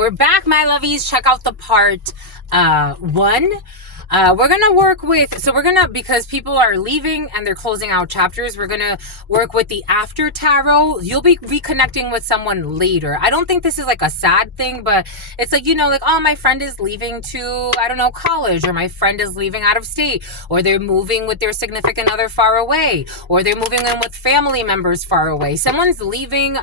We're back, my lovies. Check out the part one. We're gonna work with, because people are leaving and they're closing out chapters, we're gonna work with the after tarot. You'll be reconnecting with someone later. I don't think this is like a sad thing, but it's like, like, oh, my friend is leaving to, I don't know, college, or my friend is leaving out of state, or they're moving with their significant other far away, or they're moving in with family members far away. Someone's leaving.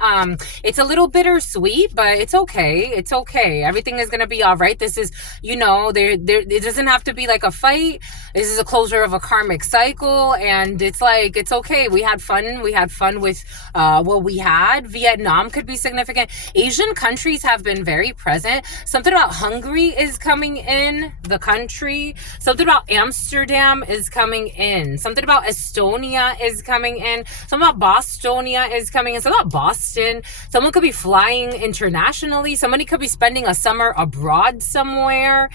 It's a little bittersweet, but it's okay. It's okay. Everything is gonna be all right. This is, it doesn't have to be like a fight. This is a closure of a karmic cycle, and it's like, it's okay. We had fun with what we had. Vietnam could be significant. Asian countries have been very present. Something about Hungary is coming in the country. Something about Amsterdam is coming in. Something about Estonia is coming in. Something about Bostonia is coming in. Something about Boston. Someone could be flying internationally. Somebody could be spending a summer abroad somewhere.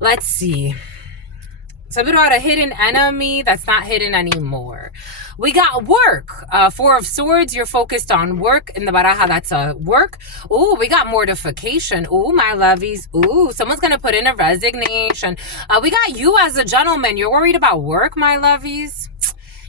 Let's see. Something about a hidden enemy that's not hidden anymore. We got work. Four of Swords, you're focused on work. In the baraja, that's a work. Ooh, we got mortification. Ooh, my lovies. Ooh, someone's going to put in a resignation. We got you as a gentleman. You're worried about work, my lovies.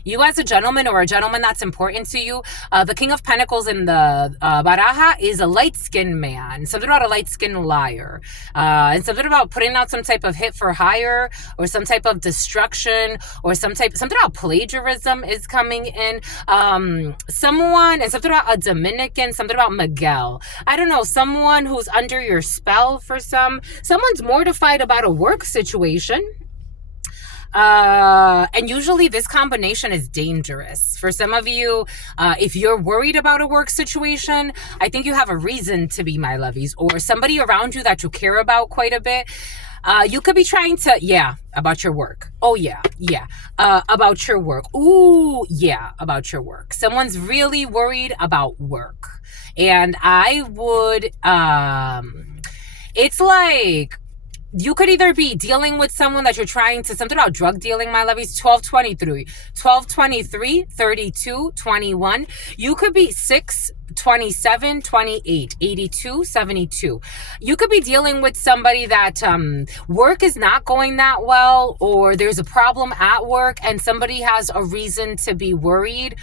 You as a gentleman, or a gentleman that's important to you. The King of Pentacles in the baraja is a light-skinned man. Something about a light-skinned liar. And something about putting out some type of hit for hire, or some type of destruction, or something about plagiarism is coming in. And something about a Dominican, something about Miguel. I don't know, someone who's under your spell for someone's mortified about a work situation. And usually this combination is dangerous. For some of you, if you're worried about a work situation, I think you have a reason to be, my lovies, or somebody around you that you care about quite a bit. You could be trying to, about your work. Oh, yeah. About your work. Ooh, yeah, about your work. Someone's really worried about work. And I would, it's like, you could either be dealing with someone that you're trying to, something about drug dealing, my lovies, 1223, 32, 21. You could be 6, 27, 28, 82, 72. You could be dealing with somebody that work is not going that well, or there's a problem at work and somebody has a reason to be worried.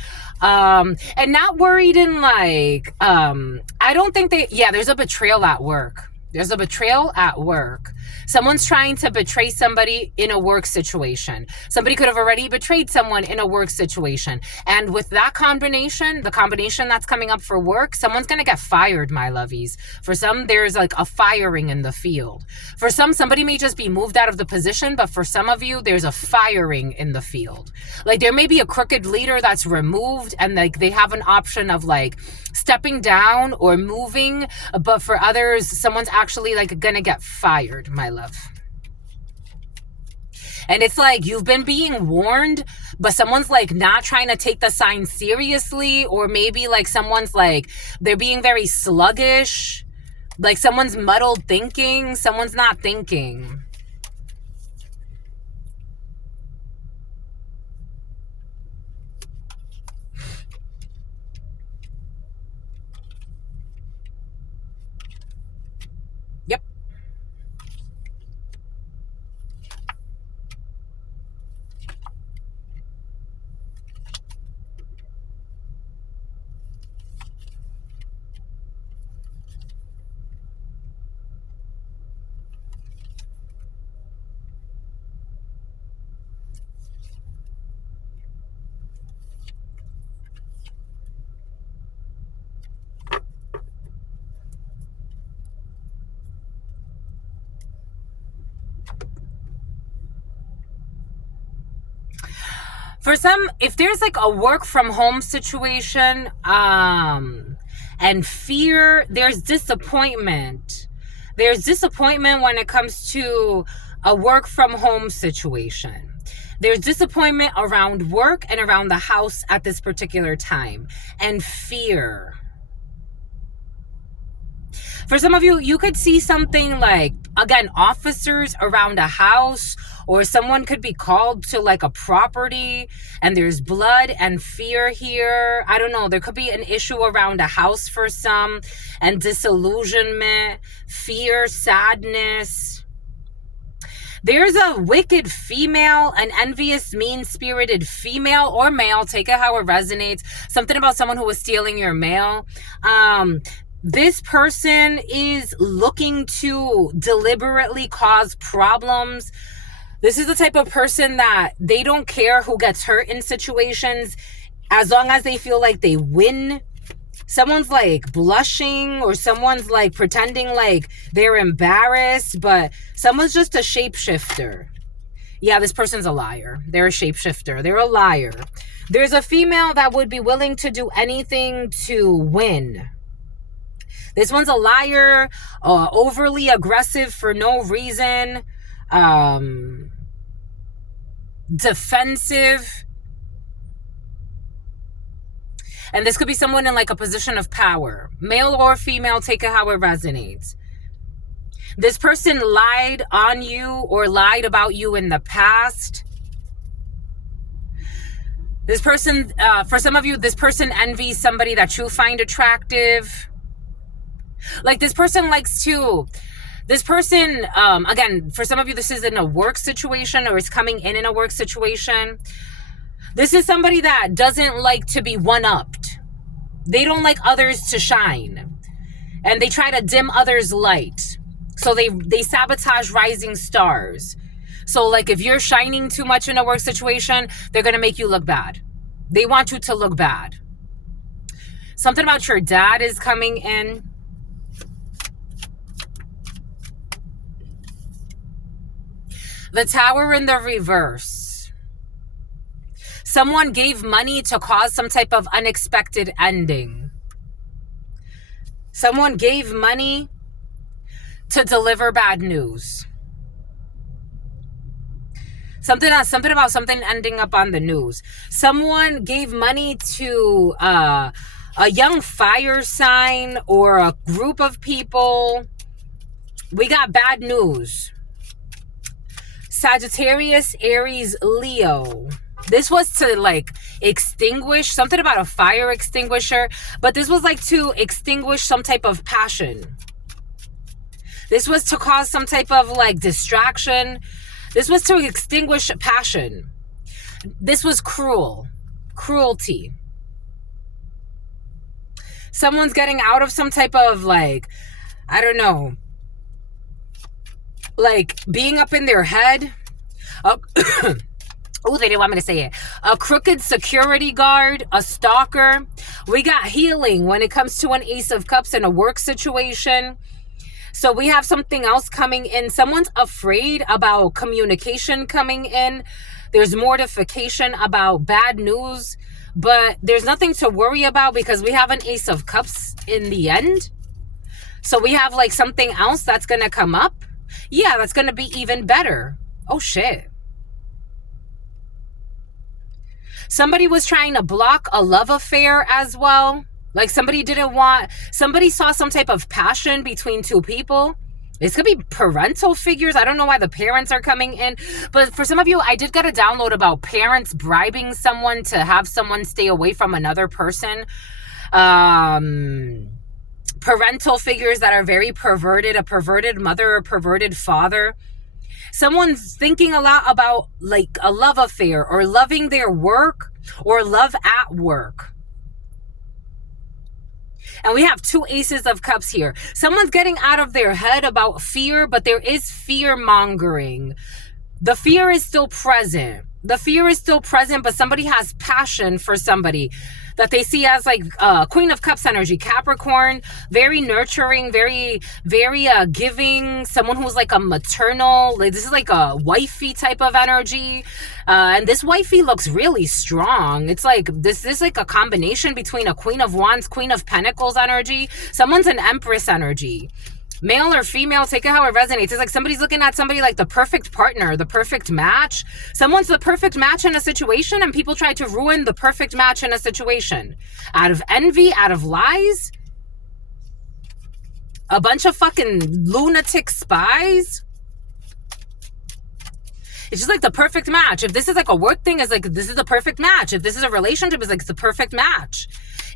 And not worried in like, I don't think there's a betrayal at work. There's a betrayal at work. Someone's trying to betray somebody in a work situation. Somebody could have already betrayed someone in a work situation. And with that combination, the combination that's coming up for work, someone's going to get fired, my lovies. For some, there's like a firing in the field. For some, somebody may just be moved out of the position, but for some of you, there's a firing in the field. Like there may be a crooked leader that's removed, and like they have an option of like stepping down or moving, but for others, someone's actually like gonna get fired, my love. And it's like you've been being warned, but someone's like not trying to take the sign seriously, or maybe like someone's like, they're being very sluggish, like someone's muddled thinking, someone's not thinking. Yep. For some, if there's like a work from home situation, and fear, there's disappointment. There's disappointment when it comes to a work from home situation. There's disappointment around work and around the house at this particular time, and fear. For some of you, you could see something like, again, officers around a house, or someone could be called to like a property and there's blood and fear here. I don't know. There could be an issue around a house for some, and disillusionment, fear, sadness. There's a wicked female, an envious, mean-spirited female or male, take it how it resonates. Something about someone who was stealing your mail. This person is looking to deliberately cause problems. This is the type of person that they don't care who gets hurt in situations as long as they feel like they win. Someone's like blushing, or someone's like pretending like they're embarrassed, but someone's just a shapeshifter. Yeah, this person's a liar. They're a shapeshifter. They're a liar. There's a female that would be willing to do anything to win. This one's a liar, overly aggressive for no reason, defensive. And this could be someone in like a position of power, male or female, take it how it resonates. This person lied on you or lied about you in the past. This person, for some of you, this person envies somebody that you find attractive. Like this person likes to, this person, again, for some of you, this is in a work situation or is coming in a work situation. This is somebody that doesn't like to be one-upped. They don't like others to shine. And they try to dim others' light. So they sabotage rising stars. So like if you're shining too much in a work situation, they're going to make you look bad. They want you to look bad. Something about your dad is coming in. The Tower in the reverse. Someone gave money to cause some type of unexpected ending. Someone gave money to deliver bad news. Something about something ending up on the news. Someone gave money to a young fire sign or a group of people. We got bad news. Sagittarius, Aries, Leo. This was to like extinguish, something about a fire extinguisher, but this was like to extinguish some type of passion. This was to cause some type of like distraction. This was to extinguish passion. This was cruelty. Someone's getting out of some type of like, I don't know, like being up in their head. Oh, they didn't want me to say it. A crooked security guard, a stalker. We got healing when it comes to an Ace of Cups in a work situation. So we have something else coming in. Someone's afraid about communication coming in. There's mortification about bad news, but there's nothing to worry about because we have an Ace of Cups in the end. So we have like something else that's going to come up. Yeah, that's going to be even better. Oh, shit. Somebody was trying to block a love affair as well. Like somebody saw some type of passion between two people. This could be parental figures. I don't know why the parents are coming in. But for some of you, I did get a download about parents bribing someone to have someone stay away from another person. Parental figures that are very perverted, a perverted mother, a perverted father. Someone's thinking a lot about like a love affair or loving their work or love at work. And we have two Aces of Cups here. Someone's getting out of their head about fear, but there is fear mongering. The fear is still present. The fear is still present, but somebody has passion for somebody that they see as like Queen of Cups energy, Capricorn, very nurturing, very giving, someone who's like a maternal, like this is like a wifey type of energy. And this wifey looks really strong. It's like this is like a combination between a Queen of Wands, Queen of Pentacles energy. Someone's an Empress energy. Male or female, take it how it resonates. It's like somebody's looking at somebody like the perfect partner, the perfect match. Someone's the perfect match in a situation and people try to ruin the perfect match in a situation. Out of envy, out of lies. A bunch of fucking lunatic spies. It's just like the perfect match. If this is like a work thing, it's like, this is the perfect match. If this is a relationship, it's like, it's the perfect match.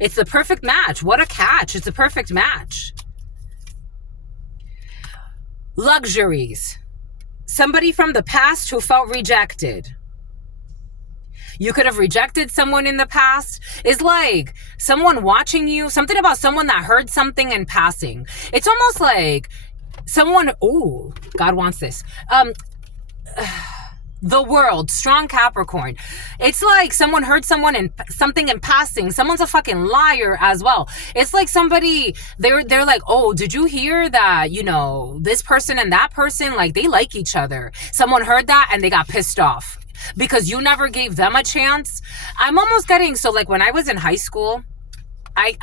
It's the perfect match. What a catch. It's the perfect match. Luxuries. Somebody from the past who felt rejected. You could have rejected someone in the past. It's like someone watching you, something about someone that heard something in passing. It's almost like someone, oh, God wants this. The world, strong Capricorn. It's like someone heard something in passing. Someone's a fucking liar as well. It's like somebody, they're like, oh, did you hear that, you know, this person and that person, like, they like each other. Someone heard that and they got pissed off because you never gave them a chance. I'm almost getting, so like when I was in high school, I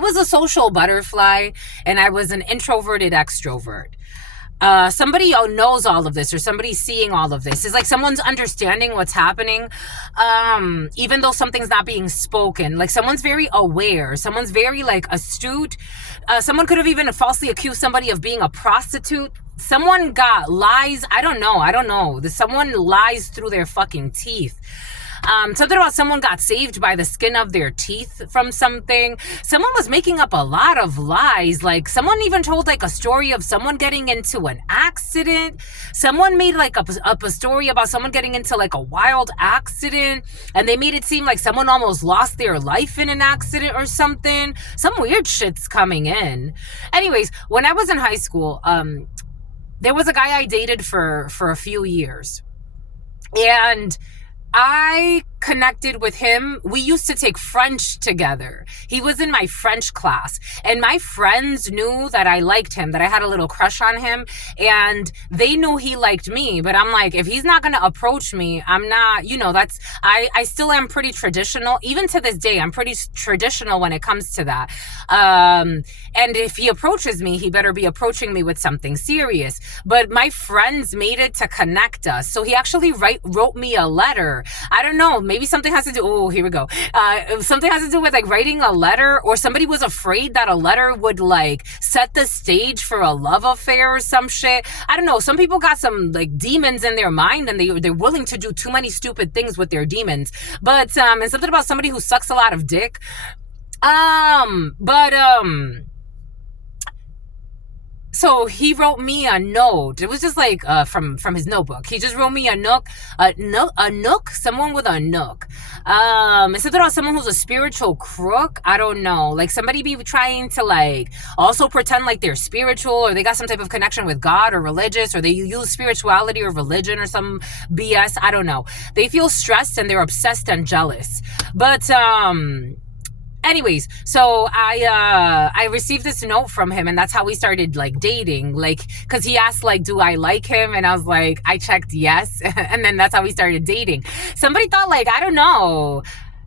was a social butterfly and I was an introverted extrovert. Somebody knows all of this, or somebody's seeing all of this. It's like someone's understanding what's happening, even though something's not being spoken. Like someone's very aware. Someone's very like astute. Someone could have even falsely accused somebody of being a prostitute. Someone got lies. I don't know. Someone lies through their fucking teeth. Something about someone got saved by the skin of their teeth from something. Someone was making up a lot of lies. Like someone even told like a story of someone getting into an accident. Someone made like up a story about someone getting into like a wild accident, and they made it seem like someone almost lost their life in an accident or something. Some weird shit's coming in. Anyways, when I was in high school, there was a guy I dated for a few years, and I connected with him. We used to take French together. He was in my French class, and my friends knew that I liked him, that I had a little crush on him, and they knew he liked me. But I'm like, if he's not going to approach me, I'm not, you know, I still am pretty traditional. Even to this day, I'm pretty traditional when it comes to that. And if he approaches me, he better be approaching me with something serious. But my friends made it to connect us. So he actually wrote me a letter. I don't know. Maybe something has to do, oh, here we go. Something has to do with like writing a letter, or somebody was afraid that a letter would like set the stage for a love affair or some shit. I don't know. Some people got some like demons in their mind, and they're willing to do too many stupid things with their demons. But, and something about somebody who sucks a lot of dick. So he wrote me a note. It was just like from his notebook. He just wrote me a nook, someone with a nook. Instead of someone who's a spiritual crook, I don't know. Like somebody be trying to like also pretend like they're spiritual, or they got some type of connection with God or religious, or they use spirituality or religion or some BS. I don't know. They feel stressed and they're obsessed and jealous. But anyways, so I received this note from him, and that's how we started like dating. Like, cause he asked like, do I like him? And I was like, I checked yes. And then that's how we started dating. Somebody thought like, I don't know,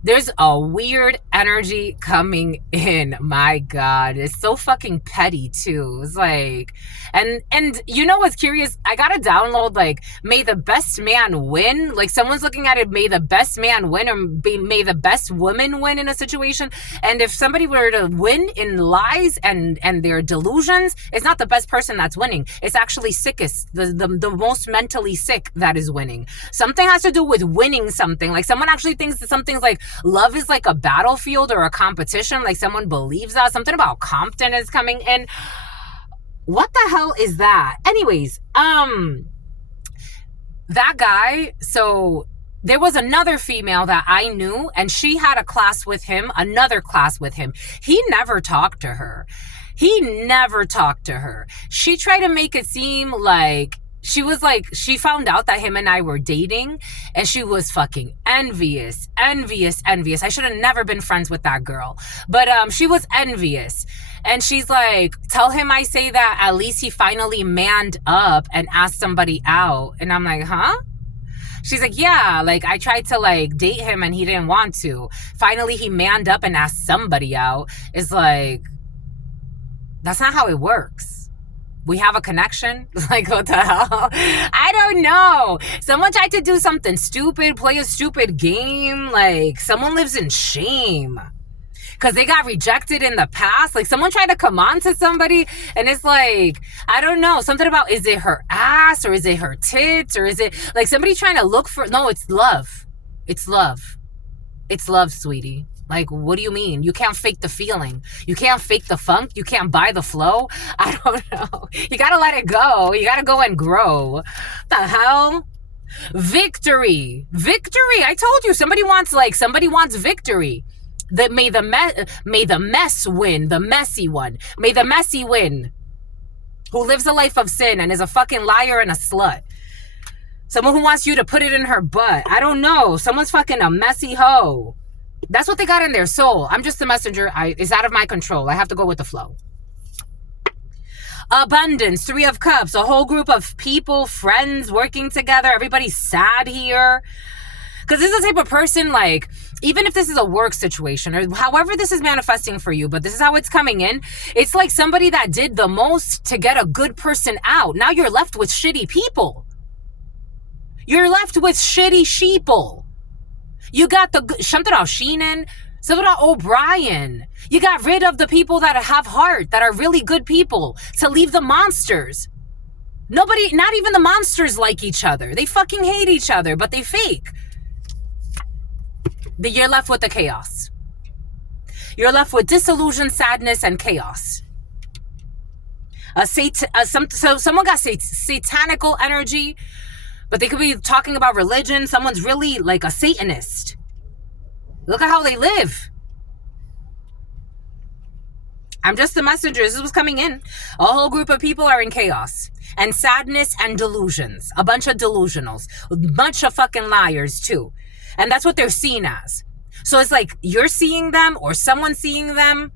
there's a weird energy coming in. My God, it's so fucking petty too. It's like, and you know what's curious? I gotta download like, may the best man win. Like someone's looking at it, may the best man win, or may the best woman win in a situation. And if somebody were to win in lies and their delusions, it's not the best person that's winning. It's actually sickest, the most mentally sick that is winning. Something has to do with winning something. Like someone actually thinks that something's like, love is like a battlefield or a competition. Like someone believes that. Something about Compton is coming in. What the hell is that? Anyways, that guy, so there was another female that I knew, and she had a class with him, another class with him. He never talked to her. She tried to make it seem like she found out that him and I were dating, and she was fucking envious. I should have never been friends with that girl. But she was envious. And she's like, tell him I say that at least he finally manned up and asked somebody out. And I'm like, huh? She's like, yeah, like I tried to like date him and he didn't want to. Finally, he manned up and asked somebody out. It's like, that's not how it works. We have a connection? Like, what the hell? I don't know. Someone tried to do something stupid, play a stupid game. Like, someone lives in shame. because they got rejected in the past. Like someone tried to come on to somebody and it's like, I don't know, something about, is it her ass or is it her tits or is it like somebody trying to look for, no, it's love. It's love. It's love, sweetie. Like, what do you mean? You can't fake the feeling. You can't fake the funk. You can't buy the flow. I don't know. You got to let it go. You got to go and grow. What the hell? Victory. Victory. I told you, somebody wants victory. That may the mess win, the messy one. May the messy win. Who lives a life of sin and is a fucking liar and a slut. Someone who wants you to put it in her butt. I don't know. Someone's fucking a messy hoe. That's what they got in their soul. I'm just the messenger. It's out of my control. I have to go with the flow. Abundance, 3 of Cups, a whole group of people, friends working together. Everybody's sad here. Because this is the type of person, like, even if this is a work situation or however this is manifesting for you, but this is how it's coming in. It's like somebody that did the most to get a good person out. Now you're left with shitty people. You're left with shitty sheeple. You got the Shantaral Sheenan, Shantaral O'Brien. You got rid of the people that have heart, that are really good people, to leave the monsters. Nobody, not even the monsters like each other. They fucking hate each other, but they fake. You're left with the chaos. You're left with disillusion, sadness, and chaos. Someone got satanical energy. But they could be talking about religion. Someone's really like a Satanist. Look at how they live. I'm just the messenger. This is what's coming in. A whole group of people are in chaos. And sadness and delusions. A bunch of delusionals. A bunch of fucking liars too. And that's what they're seen as. So it's like you're seeing them or someone's seeing them.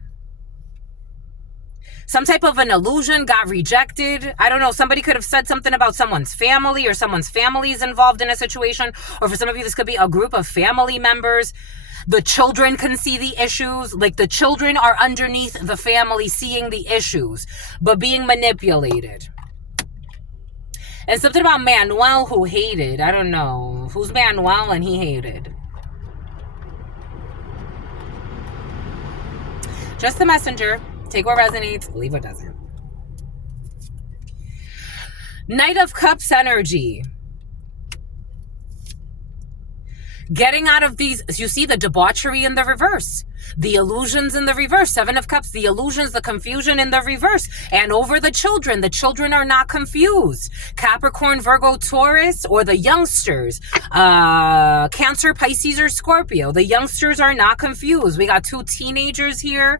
Some type of an illusion got rejected. I don't know. Somebody could have said something about someone's family or someone's family is involved in a situation. Or for some of you, this could be a group of family members. The children can see the issues. Like the children are underneath the family seeing the issues, but being manipulated. And something about Manuel who hated. I don't know. Who's Manuel and he hated? Just the messenger. Take what resonates, leave what doesn't. Knight of Cups energy. Getting out of these, you see the debauchery in the reverse. The illusions in the reverse. 7 of Cups, the illusions, the confusion in the reverse. And over the children are not confused. Capricorn, Virgo, Taurus, or the youngsters. Cancer, Pisces, or Scorpio. The youngsters are not confused. We got 2 teenagers here.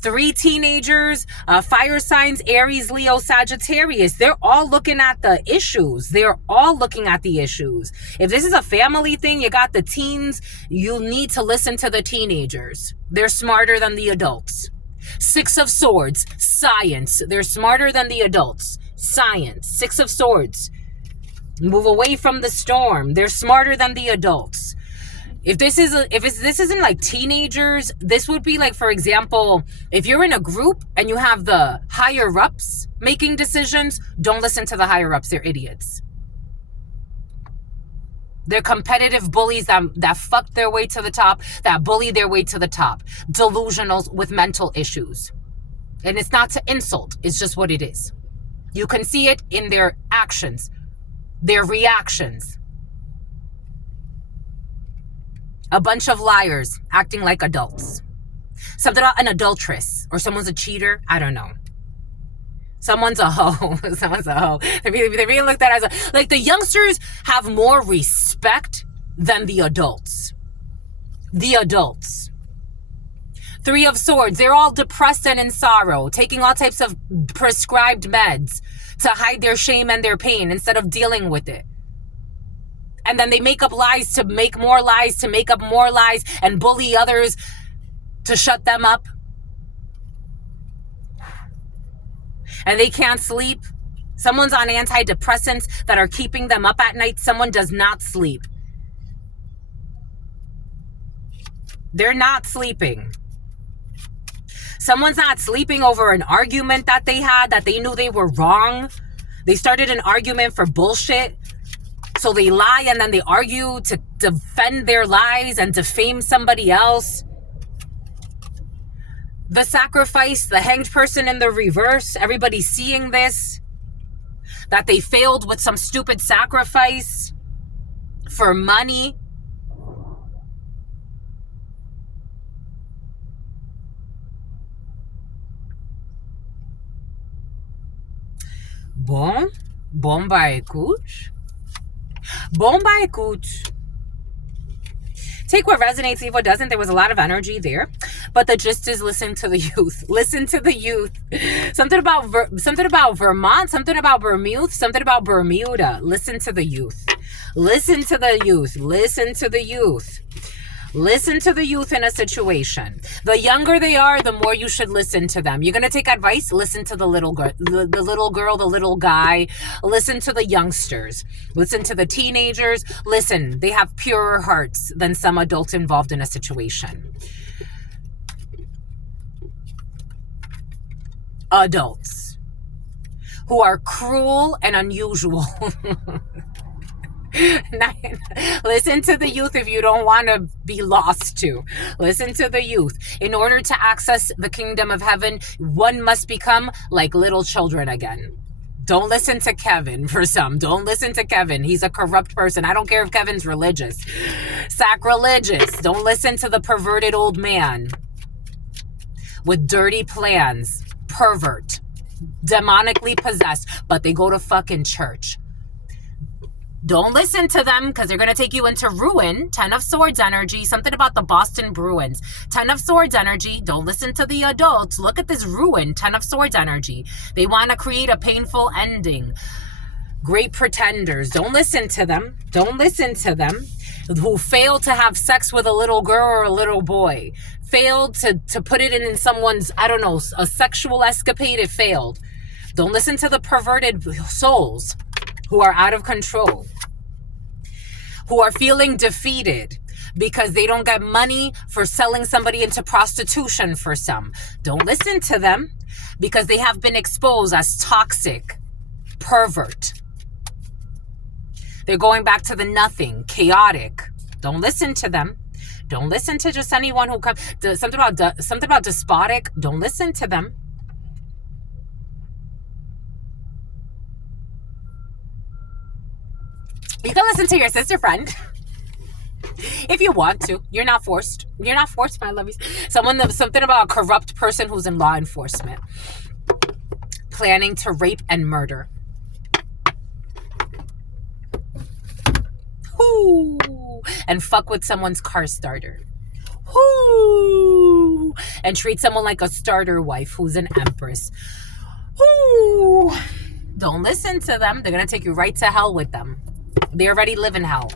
3 teenagers, fire signs, Aries, Leo, Sagittarius. They're all looking at the issues. They're all looking at the issues. If this is a family thing, you got the teens, you need to listen to the teenagers. They're smarter than the adults. 6 of Swords, science. They're smarter than the adults. Science. 6 of Swords. Move away from the storm. They're smarter than the adults. If this isn't like teenagers, this would be like, for example, if you're in a group and you have the higher ups making decisions, don't listen to the higher ups. They're idiots. They're competitive bullies that fuck their way to the top, that bully their way to the top. Delusionals with mental issues. And it's not to insult. It's just what it is. You can see it in their actions, their reactions. A bunch of liars acting like adults. Something about an adulteress or someone's a cheater. I don't know. Someone's a hoe. Someone's a hoe. They really look at it as like the youngsters have more respect than the adults. The adults. 3 of Swords. They're all depressed and in sorrow, taking all types of prescribed meds to hide their shame and their pain instead of dealing with it. And then they make up lies to make more lies, to make up more lies, and bully others to shut them up. And they can't sleep. Someone's on antidepressants that are keeping them up at night. Someone does not sleep. They're not sleeping. Someone's not sleeping over an argument that they had, that they knew they were wrong. They started an argument for bullshit. So they lie and then they argue to defend their lies and defame somebody else. The sacrifice, the hanged person in the reverse, everybody seeing this, that they failed with some stupid sacrifice for money. Bom ba écoute. Bom ba écoute. Take what resonates, leave what doesn't. There was a lot of energy there, but the gist is listen to the youth. Listen to the youth. Something about Vermont, something about Bermuda, something about Bermuda. Listen to the youth. Listen to the youth. Listen to the youth. Listen to the youth in a situation. The younger they are, the more you should listen to them. You're going to take advice? Listen to the little girl, the little guy. Listen to the youngsters. Listen to the teenagers. Listen, they have purer hearts than some adults involved in a situation. Adults who are cruel and unusual. Listen to the youth if you don't want to be lost too. Listen to the youth. In order to access the kingdom of heaven, one must become like little children again. Don't listen to Kevin for some. Don't listen to Kevin. He's a corrupt person. I don't care if Kevin's religious. Sacrilegious. Don't listen to the perverted old man with dirty plans. Pervert. Demonically possessed. But they go to fucking church. Don't listen to them because they're going to take you into ruin. 10 of Swords energy. Something about the Boston Bruins. 10 of Swords energy. Don't listen to the adults. Look at this ruin. 10 of Swords energy. They want to create a painful ending. Great pretenders. Don't listen to them. Don't listen to them. Who failed to have sex with a little girl or a little boy. Failed to put it in someone's, I don't know, a sexual escapade. It failed. Don't listen to the perverted souls who are out of control, who are feeling defeated because they don't get money for selling somebody into prostitution for some. Don't listen to them because they have been exposed as toxic, pervert. They're going back to the nothing, chaotic. Don't listen to them. Don't listen to just anyone who comes. Something about despotic. Don't listen to them. You can listen to your sister friend if you want to. You're not forced. You're not forced, my lovies. Something about a corrupt person who's in law enforcement, planning to rape and murder. Whoo! And fuck with someone's car starter. Whoo! And treat someone like a starter wife who's an empress. Whoo! Don't listen to them. They're gonna take you right to hell with them. They already live in hell.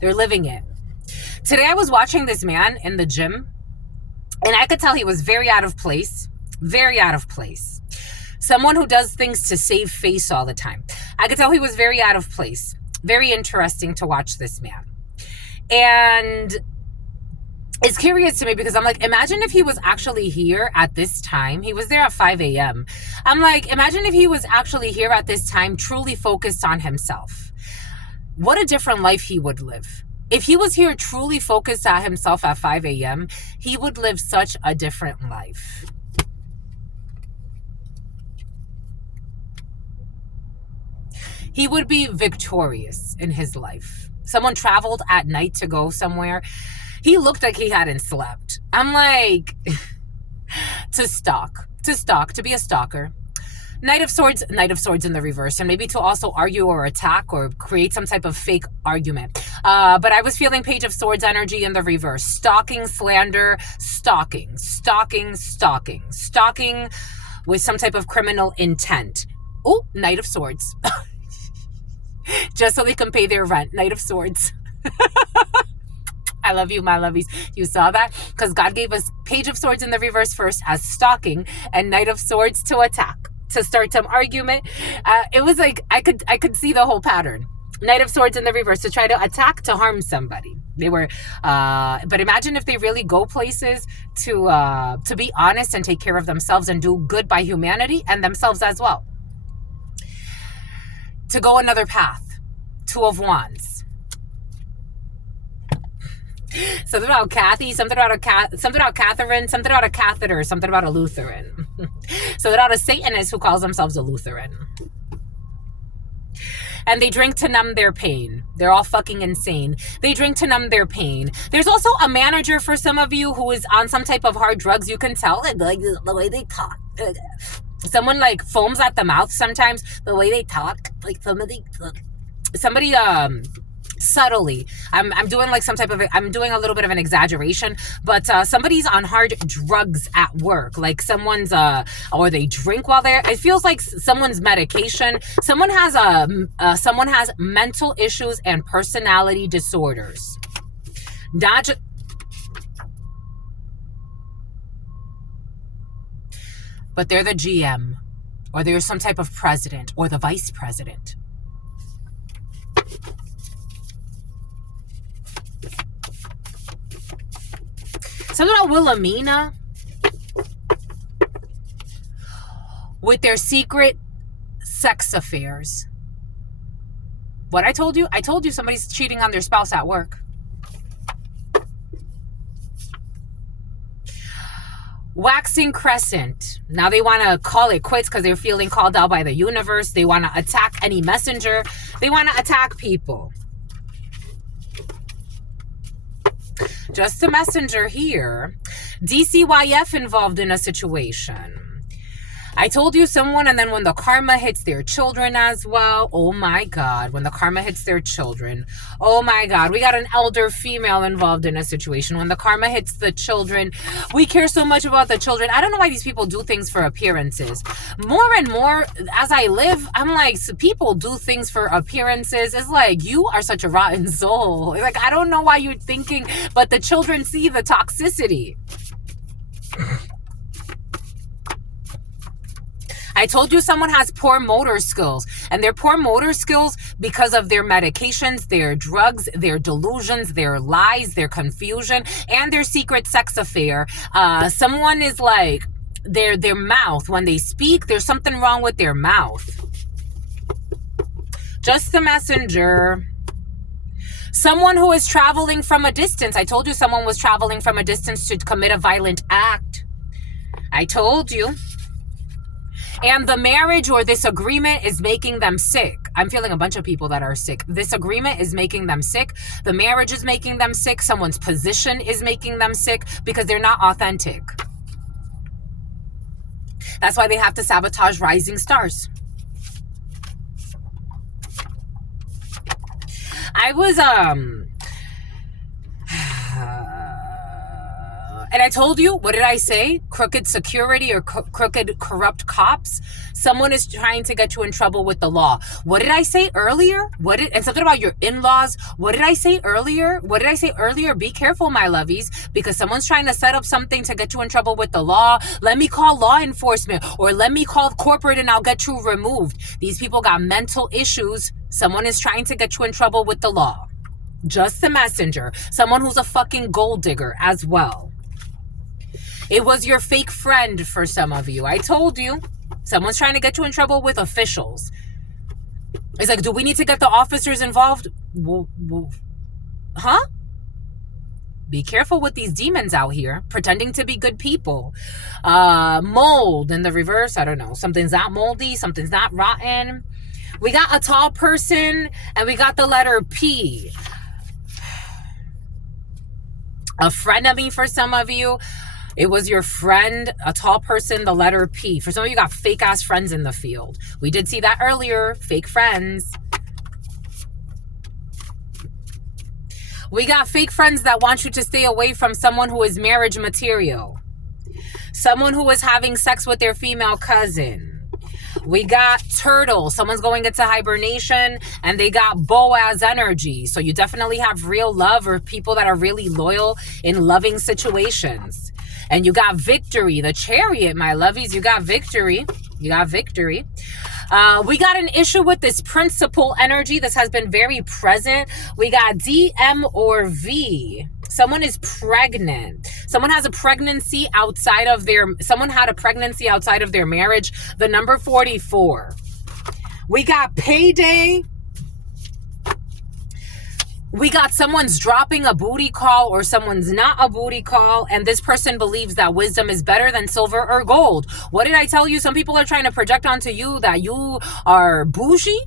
They're living it. Today I was watching this man in the gym, and I could tell he was very out of place. Very out of place. Someone who does things to save face all the time. I could tell he was very out of place. Very interesting to watch this man. And it's curious to me because I'm like, imagine if he was actually here at this time. He was there at 5 a.m. I'm like, imagine if he was actually here at this time, truly focused on himself. What a different life he would live. If he was here truly focused on himself at 5 a.m., he would live such a different life. He would be victorious in his life. Someone traveled at night to go somewhere. He looked like he hadn't slept. I'm like, to be a stalker. Knight of Swords in the reverse, and maybe to also argue or attack or create some type of fake argument. But I was feeling Page of Swords energy in the reverse. Stalking, slander, stalking with some type of criminal intent. Oh, Knight of Swords. Just so they can pay their rent. Knight of Swords. I love you, my lovies. You saw that? Because God gave us Page of Swords in the reverse first as stalking and Knight of Swords to attack. To start some argument. It was like I could see the whole pattern. Knight of Swords in the reverse to try to attack, to harm somebody. They were but imagine if they really go places to be honest and take care of themselves and do good by humanity and themselves as well. To go another path. Two of Wands. Something about Kathy, something about something about Catherine, something about a catheter, something about a Lutheran. Something about a Satanist who calls themselves a Lutheran. And they drink to numb their pain. They're all fucking insane. They drink to numb their pain. There's also a manager for some of you who is on some type of hard drugs. You can tell it, like the way they talk. Someone like foams at the mouth sometimes. The way they talk, like somebody subtly. I'm doing like I'm doing a little bit of an exaggeration, but somebody's on hard drugs at work. Like someone's or they drink while they're. It feels like someone's medication. Someone has mental issues and personality disorders. Not just. But they're the GM, or they're some type of president, or the vice president. Something about Wilhelmina with their secret sex affairs. What I told you? I told you somebody's cheating on their spouse at work. Waxing crescent. Now they want to call it quits because they're feeling called out by the universe. They want to attack any messenger. They want to attack people. Just a messenger here. DCYF involved in a situation. I told you someone, and then when the karma hits their children as well, oh my God, when the karma hits their children, oh my God, we got an elder female involved in a situation. When the karma hits the children, we care so much about the children. I don't know why these people do things for appearances. More and more, as I live, I'm like, so people do things for appearances. It's like, you are such a rotten soul. Like, I don't know why you're thinking, but the children see the toxicity. I told you someone has poor motor skills, and they're poor motor skills because of their medications, their drugs, their delusions, their lies, their confusion, and their secret sex affair. Someone is like, their mouth, when they speak, there's something wrong with their mouth. Just the messenger. Someone who is traveling from a distance. I told you someone was traveling from a distance to commit a violent act. I told you. And the marriage or this agreement is making them sick. I'm feeling a bunch of people that are sick. This agreement is making them sick. The marriage is making them sick. Someone's position is making them sick because they're not authentic. That's why they have to sabotage rising stars. I was, and I told you, what did I say? Crooked security or crooked corrupt cops. Someone is trying to get you in trouble with the law. What did I say earlier? And something about your in-laws. What did I say earlier? What did I say earlier? Be careful, my lovies, because someone's trying to set up something to get you in trouble with the law. Let me call law enforcement, or let me call corporate and I'll get you removed. These people got mental issues. Someone is trying to get you in trouble with the law. Just the messenger. Someone who's a fucking gold digger as well. It was your fake friend for some of you. I told you. Someone's trying to get you in trouble with officials. It's like, do we need to get the officers involved? Huh? Be careful with these demons out here, pretending to be good people. Mold in the reverse. I don't know. Something's not moldy. Something's not rotten. We got a tall person, and we got the letter P. A frenemy for some of you. It was your friend, a tall person, the letter P. For some of you, got fake-ass friends in the field. We did see that earlier. Fake friends. We got fake friends that want you to stay away from someone who is marriage material. Someone who is having sex with their female cousin. We got turtle. Someone's going into hibernation, and they got Boaz energy. So you definitely have real love or people that are really loyal in loving situations. And you got victory, the chariot, my lovies. You got victory. You got victory. We got an issue with this principal energy. This has been very present. We got D, M, or V. Someone is pregnant. Someone has a pregnancy outside of someone had a pregnancy outside of their marriage. The number 44. We got payday. We got someone's dropping a booty call or someone's not a booty call, and this person believes that wisdom is better than silver or gold. What did I tell you? Some people are trying to project onto you that you are bougie.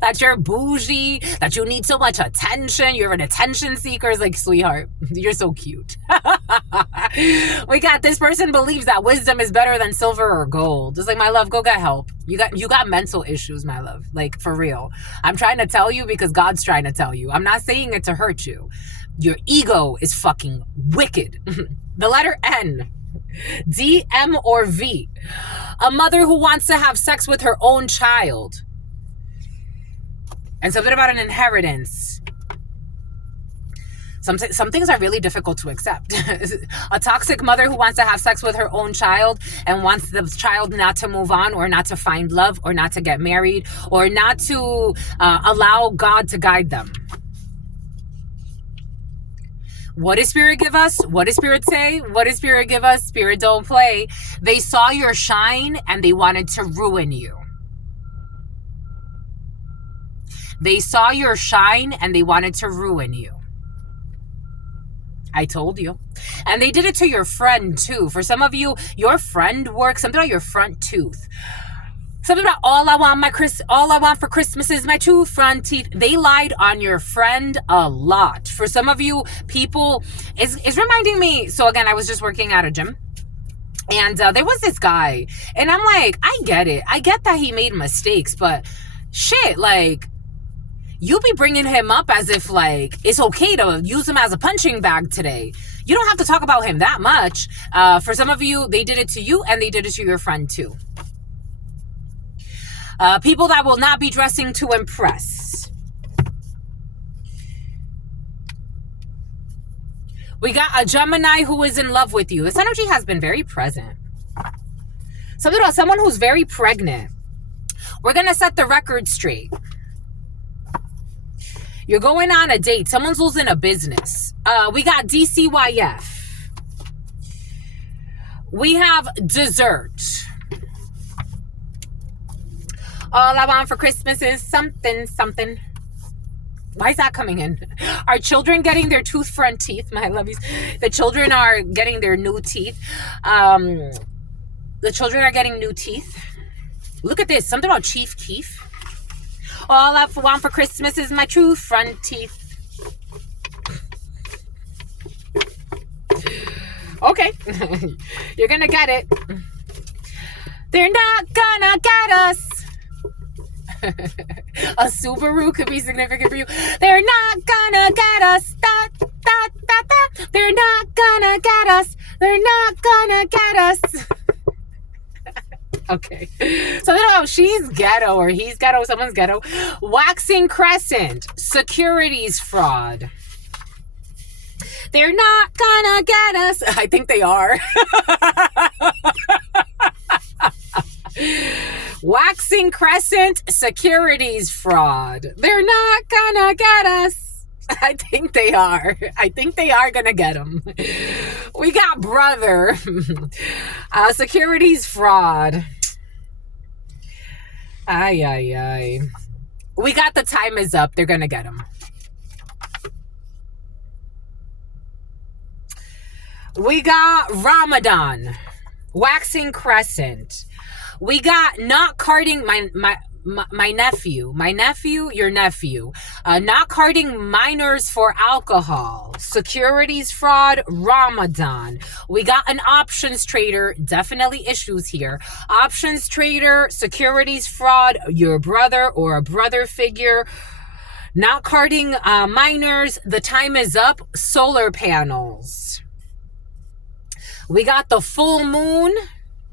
That you're bougie, that you need so much attention, you're an attention seeker. It's like, sweetheart, you're so cute. We got this person believes that wisdom is better than silver or gold. It's like, my love, go get help. You got mental issues, my love. Like, for real. I'm trying to tell you because God's trying to tell you. I'm not saying it to hurt you. Your ego is fucking wicked. The letter N. D, M, or V. A mother who wants to have sex with her own child. And something about an inheritance. Some things are really difficult to accept. A toxic mother who wants to have sex with her own child and wants the child not to move on or not to find love or not to get married or not to allow God to guide them. What does Spirit give us? What does Spirit say? What does Spirit give us? Spirit don't play. They saw your shine and they wanted to ruin you. They saw your shine and they wanted to ruin you. I told you. And they did it to your friend too. For some of you, your friend works something about your front tooth. Something about all I want for Christmas is my two front teeth. They lied on your friend a lot. For some of you, people is reminding me. So again, I was just working at a gym. And there was this guy. And I'm like, I get it. I get that he made mistakes. But shit, like, you be bringing him up as if, like, it's okay to use him as a punching bag today. You don't have to talk about him that much. For some of you, they did it to you and they did it to your friend too. People that will not be dressing to impress. We got a Gemini who is in love with you. This energy has been very present. Something about someone who's very pregnant. We're going to set the record straight. You're going on a date. Someone's losing a business. We got DCYF. We have dessert. All I want for Christmas is something, something. Why is that coming in? Are children getting their tooth front teeth? My lovies. The children are getting their new teeth. The children are getting new teeth. Look at this. Something about Chief Keef. All I want for Christmas is my true front teeth. Okay. You're gonna get it. They're not gonna get us. A Subaru could be significant for you. They're not gonna get us. Da, da, da, da. They're not gonna get us. They're not gonna get us. Okay. So, no, she's ghetto or he's ghetto. Someone's ghetto. Waxing crescent. Securities fraud. They're not gonna get us. I think they are. Waxing crescent. Securities fraud. They're not gonna get us. I think they are. I think they are gonna get them. We got brother. Securities fraud. Ay, ay, ay. We got the time is up. They're gonna get them. We got Ramadan. Waxing crescent. We got not carding my nephew, your nephew, not carding minors for alcohol, securities fraud, Ramadan. We got an options trader, definitely issues here. Options trader, securities fraud, your brother or a brother figure, not carding minors, the time is up, solar panels. We got the full moon,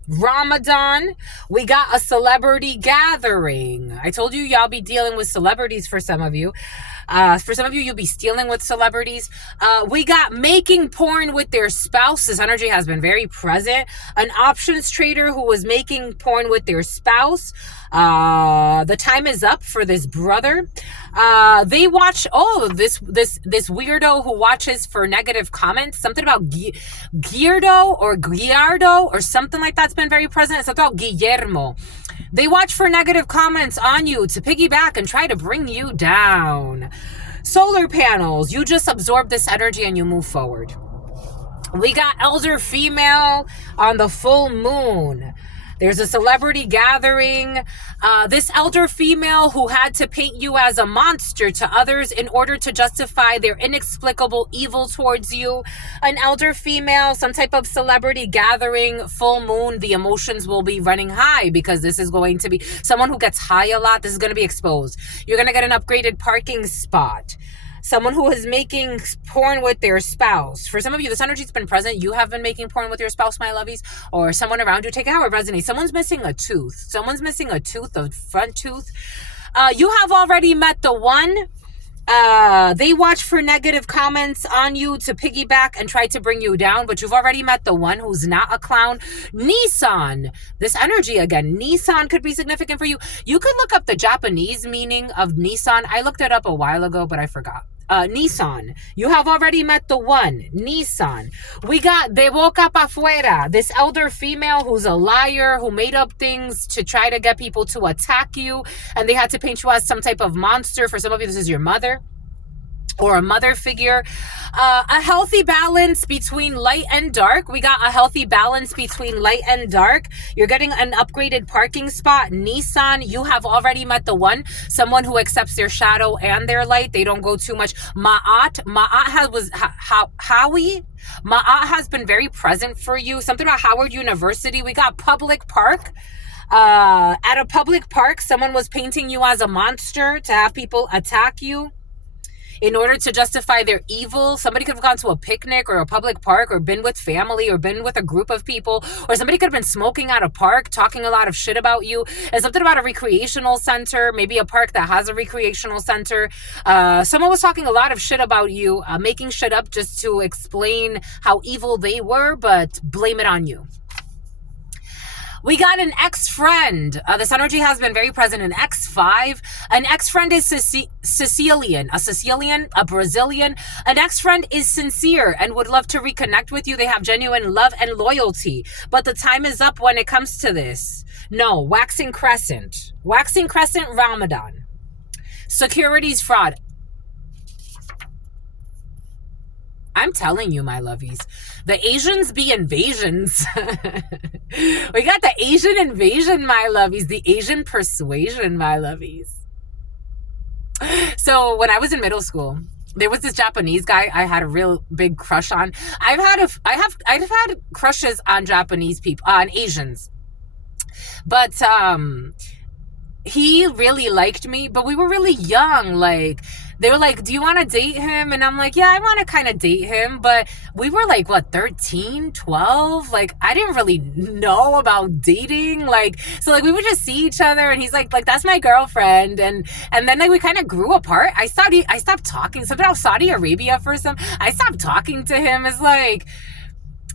Ramadan. We got a celebrity gathering. I told you y'all be dealing with celebrities for some of you. For some of you, you'll be stealing with celebrities. We got making porn with their spouse. This energy has been very present. An options trader who was making porn with their spouse. The time is up for this brother. They watch, this weirdo who watches for negative comments. Something about Guiardo or something like that's been very present. It's about Guillermo. They watch for negative comments on you to piggyback and try to bring you down. Solar panels, you just absorb this energy and you move forward. We got elder female on the full moon. There's a celebrity gathering. This elder female who had to paint you as a monster to others in order to justify their inexplicable evil towards you. An elder female, some type of celebrity gathering, full moon, the emotions will be running high because this is going to be someone who gets high a lot. This is going to be exposed. You're going to get an upgraded parking spot. Someone who is making porn with their spouse. For some of you, this energy's been present. You have been making porn with your spouse, my lovies, or someone around you. Take it how it resonates. Someone's missing a tooth. Someone's missing a tooth, a front tooth. You have already met the one. They watch for negative comments on you to piggyback and try to bring you down, but you've already met the one who's not a clown. Nissan. This energy again. Nissan could be significant for you. You could look up the Japanese meaning of Nissan. I looked it up a while ago, but I forgot. Nissan. You have already met the one. Nissan. We got De Boca Pa Fuera. This elder female who's a liar, who made up things to try to get people to attack you. And they had to paint you as some type of monster. For some of you, this is your mother or a mother figure. A healthy balance between light and dark. We got a healthy balance between light and dark. You're getting an upgraded parking spot. Nissan, you have already met the one. Someone who accepts their shadow and their light. They don't go too much. Ma'at has been very present for you. Something about Howard University. We got public park. At a public park, someone was painting you as a monster to have people attack you in order to justify their evil. Somebody could have gone to a picnic or a public park or been with family or been with a group of people, or somebody could have been smoking at a park, talking a lot of shit about you. And something about a recreational center, maybe a park that has a recreational center. Someone was talking a lot of shit about you, making shit up just to explain how evil they were, but blame it on you. We got an ex-friend. This energy has been very present in X5. An ex-friend is Sicilian, a Brazilian. An ex-friend is sincere and would love to reconnect with you. They have genuine love and loyalty. But the time is up when it comes to this. No, waxing crescent. Waxing crescent Ramadan. Securities fraud. I'm telling you, my lovies, the Asians be invasions. We got the Asian invasion, my lovies. The Asian persuasion, my lovies. So when I was in middle school, there was this Japanese guy I had a real big crush on. I've had crushes on Japanese people, on Asians. But he really liked me, but we were really young. Like, they were like, do you want to date him? And I'm like, yeah, I want to kind of date him. But we were like, what, 13, 12? Like, I didn't really know about dating. Like, so like we would just see each other and he's like, that's my girlfriend. And then like we kind of grew apart. I stopped talking. Something about Saudi Arabia for some. I stopped talking to him. It's like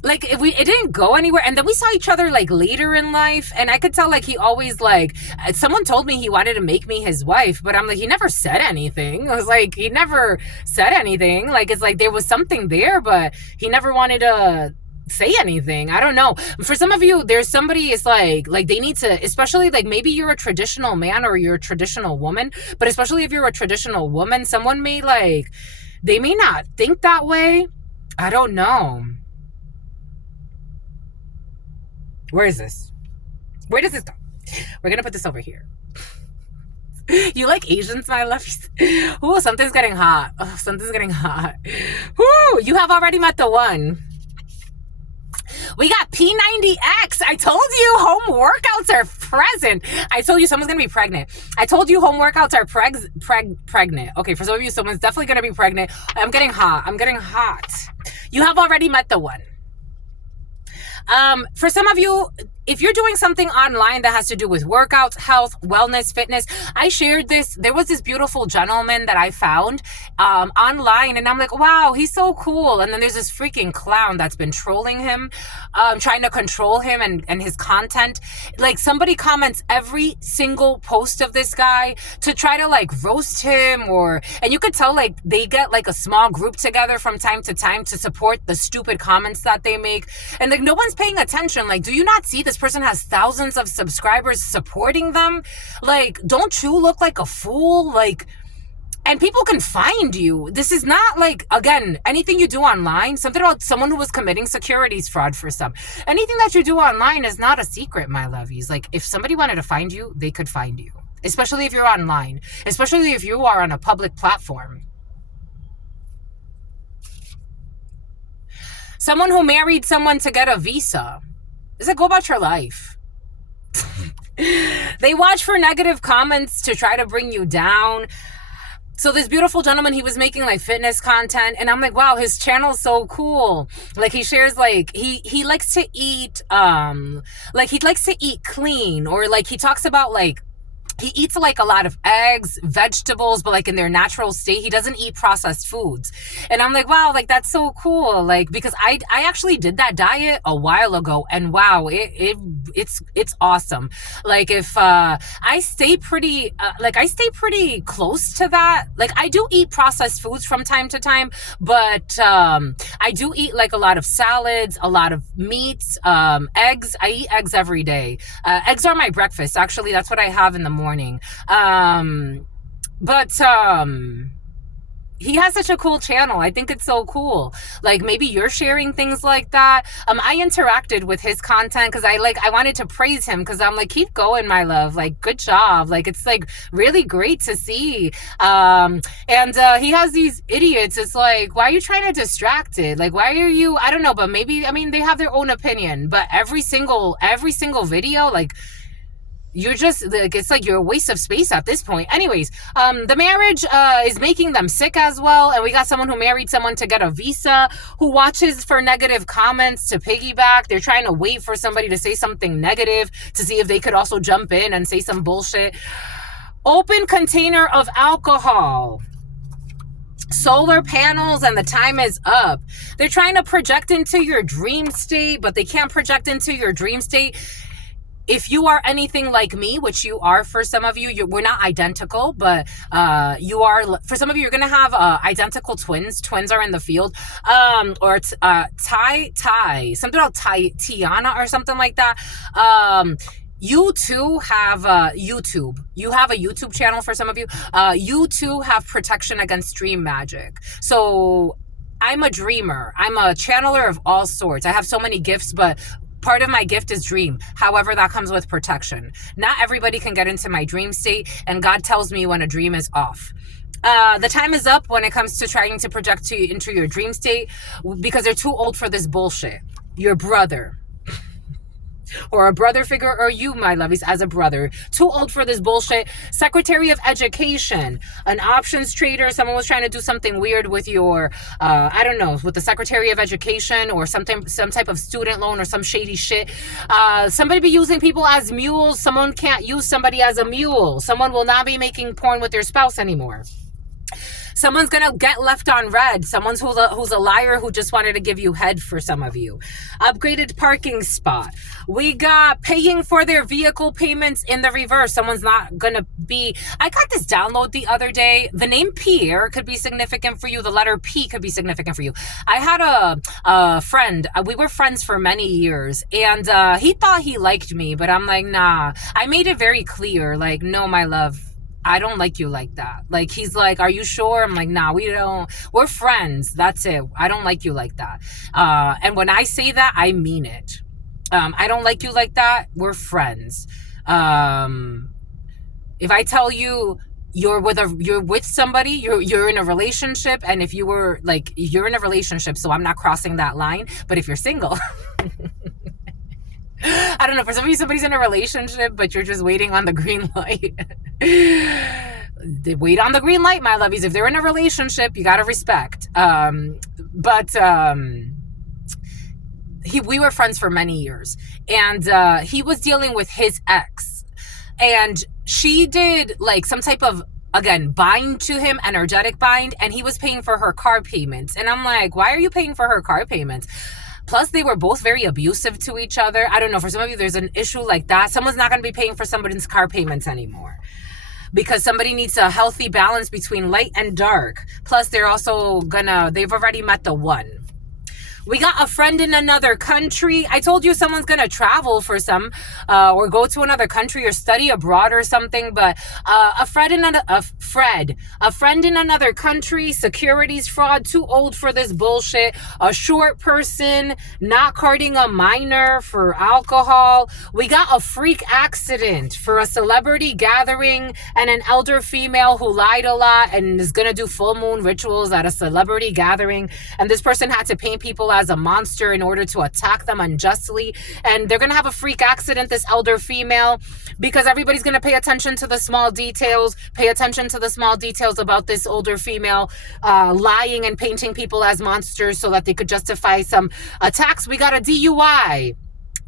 it didn't go anywhere. And then we saw each other like later in life, and I could tell like he always like, someone told me he wanted to make me his wife, but I'm like, he never said anything. I was like, he never said anything. Like, it's like there was something there, but he never wanted to say anything. I don't know. For some of you, there's somebody is like they need to, especially like maybe you're a traditional man or you're a traditional woman, but especially if you're a traditional woman, someone may like, they may not think that way. I don't know. Where is this? Where does this go? We're going to put this over here. You like Asians, my loves? Ooh, something's getting hot. Oh, something's getting hot. Ooh, you have already met the one. We got P90X. I told you home workouts are present. I told you someone's going to be pregnant. I told you home workouts are pregnant. Okay, for some of you, someone's definitely going to be pregnant. I'm getting hot. You have already met the one. For some of you, if you're doing something online that has to do with workouts, health, wellness, fitness, I shared this. There was this beautiful gentleman that I found online, and I'm like, wow, he's so cool. And then there's this freaking clown that's been trolling him, trying to control him and his content. Like, somebody comments every single post of this guy to try to like roast him, and you could tell like they get like a small group together from time to time to support the stupid comments that they make. And like no one's paying attention. Like, do you not see the this person has thousands of subscribers supporting them. Like, don't you look like a fool? Like, and people can find you. This is not like, again, anything you do online, something about someone who was committing securities fraud for some. Anything that you do online is not a secret, my lovies. Like, if somebody wanted to find you, they could find you. Especially if you're online. Especially if you are on a public platform. Someone who married someone to get a visa. Is it go about your life? They watch for negative comments to try to bring you down. So this beautiful gentleman, he was making like fitness content, and I'm like, wow, his channel's so cool. Like, he shares like he likes to eat like he likes to eat clean, or like he talks about like he eats like a lot of eggs, vegetables, but like in their natural state. He doesn't eat processed foods. And I'm like, wow, like that's so cool. Like, because I actually did that diet a while ago, and wow, it's awesome. Like, if I stay pretty close to that. Like, I do eat processed foods from time to time, but I do eat like a lot of salads, a lot of meats, eggs. I eat eggs every day. Eggs are my breakfast. Actually, that's what I have in the morning. He has such a cool channel. I think it's so cool. Like, maybe you're sharing things like that. I interacted with his content because I wanted to praise him, because I'm like, keep going, my love. Like, good job. Like, it's like really great to see. And he has these idiots. It's like, why are you trying to distract it? Like, why are you, I don't know, but maybe, I mean, they have their own opinion, but every single video, like, you're just like, it's like you're a waste of space at this point. Anyways, the marriage is making them sick as well. And we got someone who married someone to get a visa, who watches for negative comments to piggyback. They're trying to wait for somebody to say something negative to see if they could also jump in and say some bullshit. Open container of alcohol, solar panels, and the time is up. They're trying to project into your dream state, but they can't project into your dream state. If you are anything like me, which you are for some of you, we're not identical, but you are, for some of you, you're going to have identical twins. Twins are in the field. Or something about Tiana or something like that. You too have YouTube. You have a YouTube channel for some of you. You too have protection against dream magic. So I'm a dreamer. I'm a channeler of all sorts. I have so many gifts, but part of my gift is dream. However, that comes with protection. Not everybody can get into my dream state, and God tells me when a dream is off. The time is up when it comes to trying to project into your dream state, because they're too old for this bullshit. Your brother, or a brother figure, or you, my lovies, as a brother, too old for this bullshit. Secretary of Education, an options trader. Someone was trying to do something weird with your, I don't know, with the Secretary of Education, or some type of student loan, or some shady shit. Somebody be using people as mules. Someone can't use somebody as a mule. Someone will not be making porn with their spouse anymore. Someone's gonna get left on red. Someone's who's a liar who just wanted to give you head, for some of you. Upgraded parking spot. We got paying for their vehicle payments in the reverse. Someone's not gonna be. I got this download the other day. The name Pierre could be significant for you. The letter P could be significant for you. I had a friend. We were friends for many years, and he thought he liked me, but I'm like, nah. I made it very clear, like, no, my love, I don't like you like that. Like, he's like, are you sure? I'm like, nah, we're friends. That's it. I don't like you like that. And when I say that, I mean it. I don't like you like that. We're friends. If I tell you you're with somebody, you're in a relationship, and if you were like, you're in a relationship, so I'm not crossing that line. But if you're single, I don't know, for some of you, somebody's in a relationship, but you're just waiting on the green light. They wait on the green light, my lovies. If they're in a relationship, you got to respect. We were friends for many years, and he was dealing with his ex, and she did like some type of, again, bind to him, energetic bind, and he was paying for her car payments. And I'm like, why are you paying for her car payments? Plus, they were both very abusive to each other. I don't know, for some of you, there's an issue like that. Someone's not going to be paying for somebody's car payments anymore, because somebody needs a healthy balance between light and dark. Plus, they've already met the one. We got a friend in another country. I told you someone's going to travel for some or go to another country or study abroad or something. But a friend in another country, securities fraud, too old for this bullshit. A short person, not carding a minor for alcohol. We got a freak accident for a celebrity gathering and an elder female who lied a lot and is going to do full moon rituals at a celebrity gathering. And this person had to paint people as a monster in order to attack them unjustly. And they're going to have a freak accident, this elder female, because everybody's going to pay attention to the small details, about this older female lying and painting people as monsters so that they could justify some attacks. We got a DUI.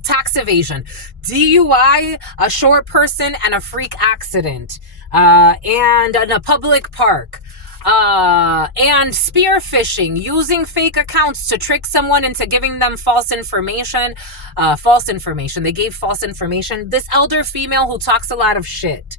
Tax evasion, DUI, a short person, and a freak accident, and in a public park, and spear phishing, using fake accounts to trick someone into giving them false information. They gave false information. This elder female who talks a lot of shit.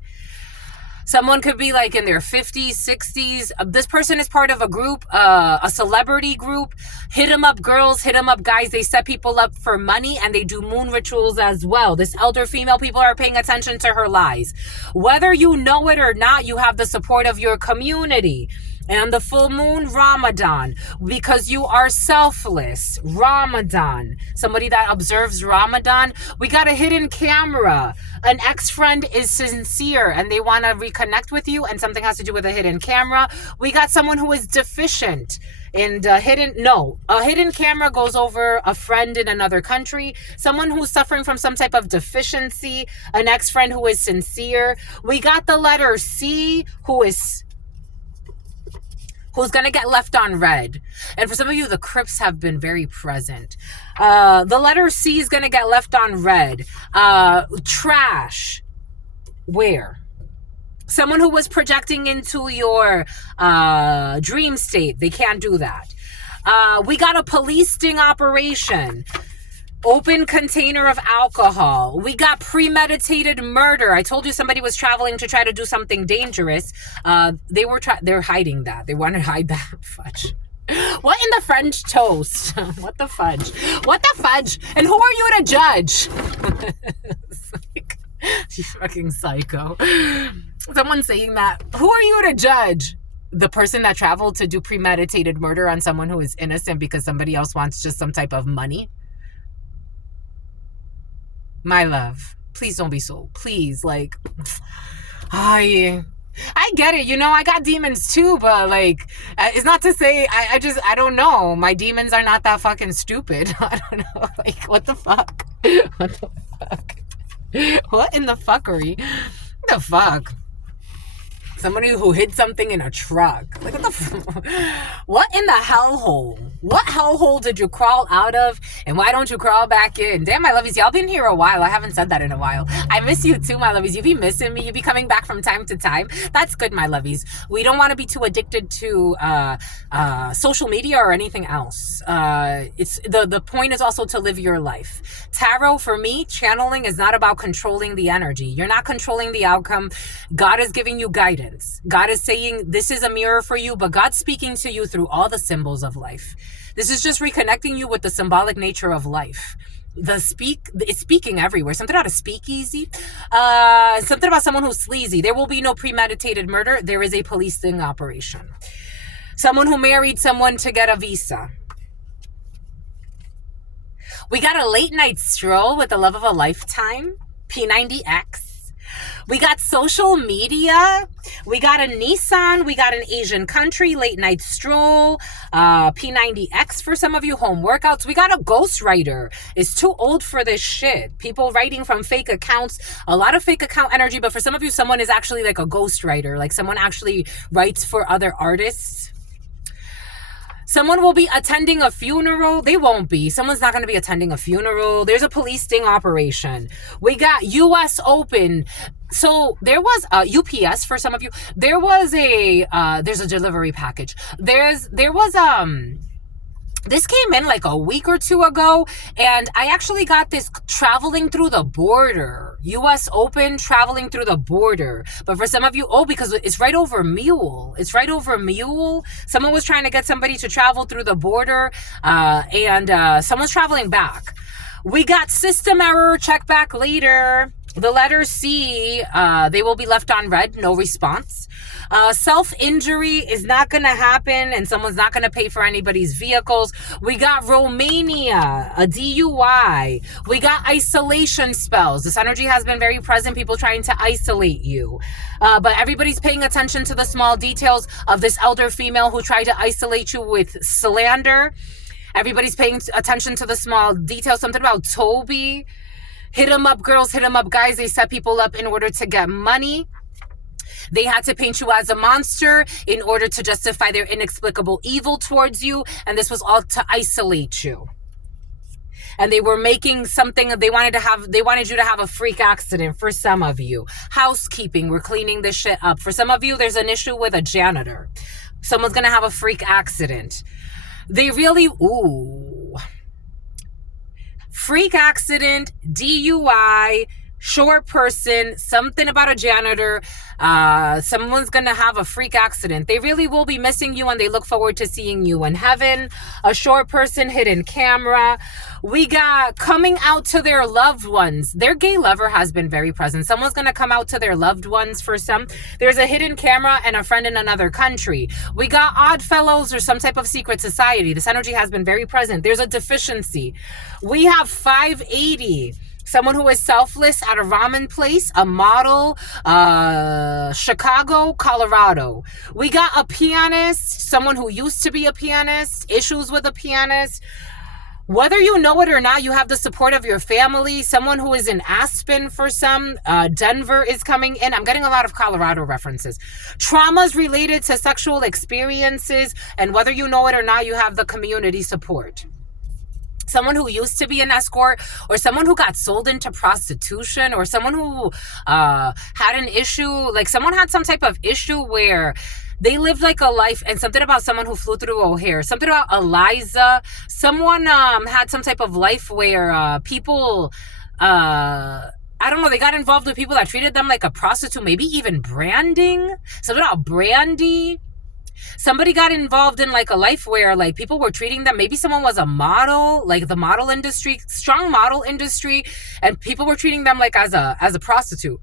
Someone could be like in their 50s, 60s. This person is part of a group, a celebrity group. Hit 'em up girls, hit 'em up guys. They set people up for money and they do moon rituals as well. This elder female, people are paying attention to her lies. Whether you know it or not, you have the support of your community. And the full moon, Ramadan, because you are selfless. Ramadan. Somebody that observes Ramadan. We got a hidden camera. An ex-friend is sincere and they want to reconnect with you and something has to do with a hidden camera. We got someone who is deficient. And a hidden camera goes over a friend in another country. Someone who's suffering from some type of deficiency. An ex-friend who is sincere. We got the letter C, who's going to get left on red. And for some of you, the Crips have been very present. The letter C is going to get left on red. Trash. Where? Someone who was projecting into your dream state. They can't do that. We got a police sting operation. Open container of alcohol. We got premeditated murder. I told you somebody was traveling to try to do something dangerous. They're hiding that. They want to hide that. Fudge. What in the French toast? What the fudge? What the fudge? And who are you to judge? You fucking psycho. Someone saying that. Who are you to judge? The person that traveled to do premeditated murder on someone who is innocent because somebody else wants just some type of money? My love, please don't be so, please, like, I get it, you know, I got demons too, but like, it's not to say, I don't know, my demons are not that fucking stupid. I don't know, like, what the fuck? What the fuck? What in the fuckery? What the fuck? Somebody who hid something in a truck. Like, what the what in the hellhole? What hellhole did you crawl out of? And why don't you crawl back in? Damn, my lovies, y'all been here a while. I haven't said that in a while. I miss you too, my lovies. You be missing me. You be coming back from time to time. That's good, my lovies. We don't want to be too addicted to social media or anything else. It's the point is also to live your life. Tarot, for me, channeling is not about controlling the energy. You're not controlling the outcome. God is giving you guidance. God is saying this is a mirror for you, but God's speaking to you through all the symbols of life. This is just reconnecting you with the symbolic nature of life. It's speaking everywhere. Something about a speakeasy. Something about someone who's sleazy. There will be no premeditated murder. There is a police sting operation. Someone who married someone to get a visa. We got a late night stroll with the love of a lifetime. P90X. We got social media. We got a Nissan. We got an Asian country, late night stroll, P90X for some of you, home workouts. We got a ghostwriter. It's too old for this shit. People writing from fake accounts, a lot of fake account energy. But for some of you, someone is actually like a ghostwriter. Like someone actually writes for other artists. Someone will be attending a funeral. They won't be. Someone's not going to be attending a funeral. There's a police sting operation. We got US Open. So there was a UPS for some of you. There was there's a delivery package. There was This came in like a week or two ago, and I actually got this traveling through the border. US Open traveling through the border. But for some of you, because it's right over Mule. It's right over Mule. Someone was trying to get somebody to travel through the border, and someone's traveling back. We got system error, check back later. The letter C, they will be left on red, no response. Self-injury is not going to happen, and someone's not going to pay for anybody's vehicles. We got Romania, a DUI. We got isolation spells. This energy has been very present, people trying to isolate you. But everybody's paying attention to the small details of this elder female who tried to isolate you with slander. Everybody's paying attention to the small details. Something about Toby. Hit 'em up, girls, hit 'em up, guys. They set people up in order to get money. They had to paint you as a monster in order to justify their inexplicable evil towards you. And this was all to isolate you. And they were making something, they wanted you to have a freak accident for some of you. Housekeeping, we're cleaning this shit up. For some of you, there's an issue with a janitor. Someone's going to have a freak accident. They really, freak accident, DUI, short person, something about a janitor. Someone's gonna have a freak accident. They really will be missing you, and they look forward to seeing you in heaven. A short person, hidden camera. We got coming out to their loved ones. Their gay lover has been very present. Someone's gonna come out to their loved ones for some. There's a hidden camera and a friend in another country. We got odd fellows or some type of secret society. This energy has been very present. There's a deficiency. We have 580. Someone who is selfless at a ramen place, a model, Chicago, Colorado. We got a pianist, someone who used to be a pianist, issues with a pianist. Whether you know it or not, you have the support of your family. Someone who is in Aspen for some. Denver is coming in. I'm getting a lot of Colorado references. Traumas related to sexual experiences. And whether you know it or not, you have the community support. Someone who used to be an escort, or someone who got sold into prostitution, or someone who had an issue, like someone had some type of issue where they lived like a life, and something about someone who flew through O'Hare, something about Eliza, someone had some type of life where people, I don't know, they got involved with people that treated them like a prostitute, maybe even branding, something about Brandy. Somebody got involved in like a life where like people were treating them, maybe someone was a model, like the model industry, strong model industry, and people were treating them like as a prostitute.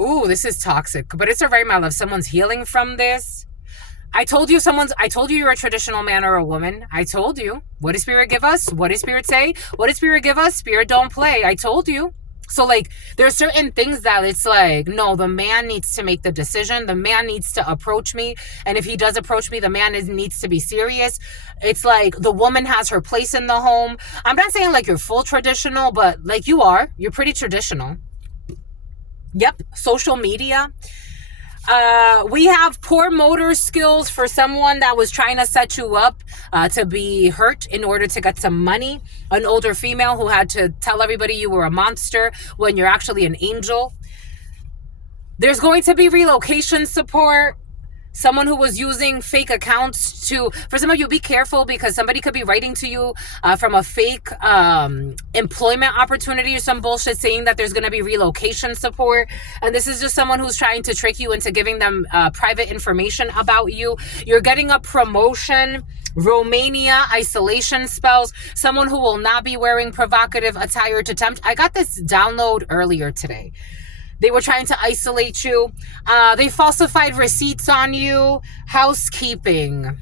Ooh, this is toxic, but it's alright, my love. Someone's healing from this. I told you you're a traditional man or a woman. I told you. What does Spirit give us? What does Spirit say? What does Spirit give us? Spirit don't play. I told you. So like there are certain things that it's like, no, the man needs to make the decision. The man needs to approach me. And if he does approach me, the man needs to be serious. It's like the woman has her place in the home. I'm not saying like you're full traditional, but like you're pretty traditional. Yep. Social media. We have poor motor skills for someone that was trying to set you up to be hurt in order to get some money. An older female who had to tell everybody you were a monster when you're actually an angel. There's going to be relocation support. Someone who was using fake accounts for some of you, be careful because somebody could be writing to you from a fake employment opportunity or some bullshit saying that there's going to be relocation support. And this is just someone who's trying to trick you into giving them private information about you. You're getting a promotion. Romania, isolation spells. Someone who will not be wearing provocative attire to tempt. I got this download earlier today. They were trying to isolate you. They falsified receipts on you. Housekeeping.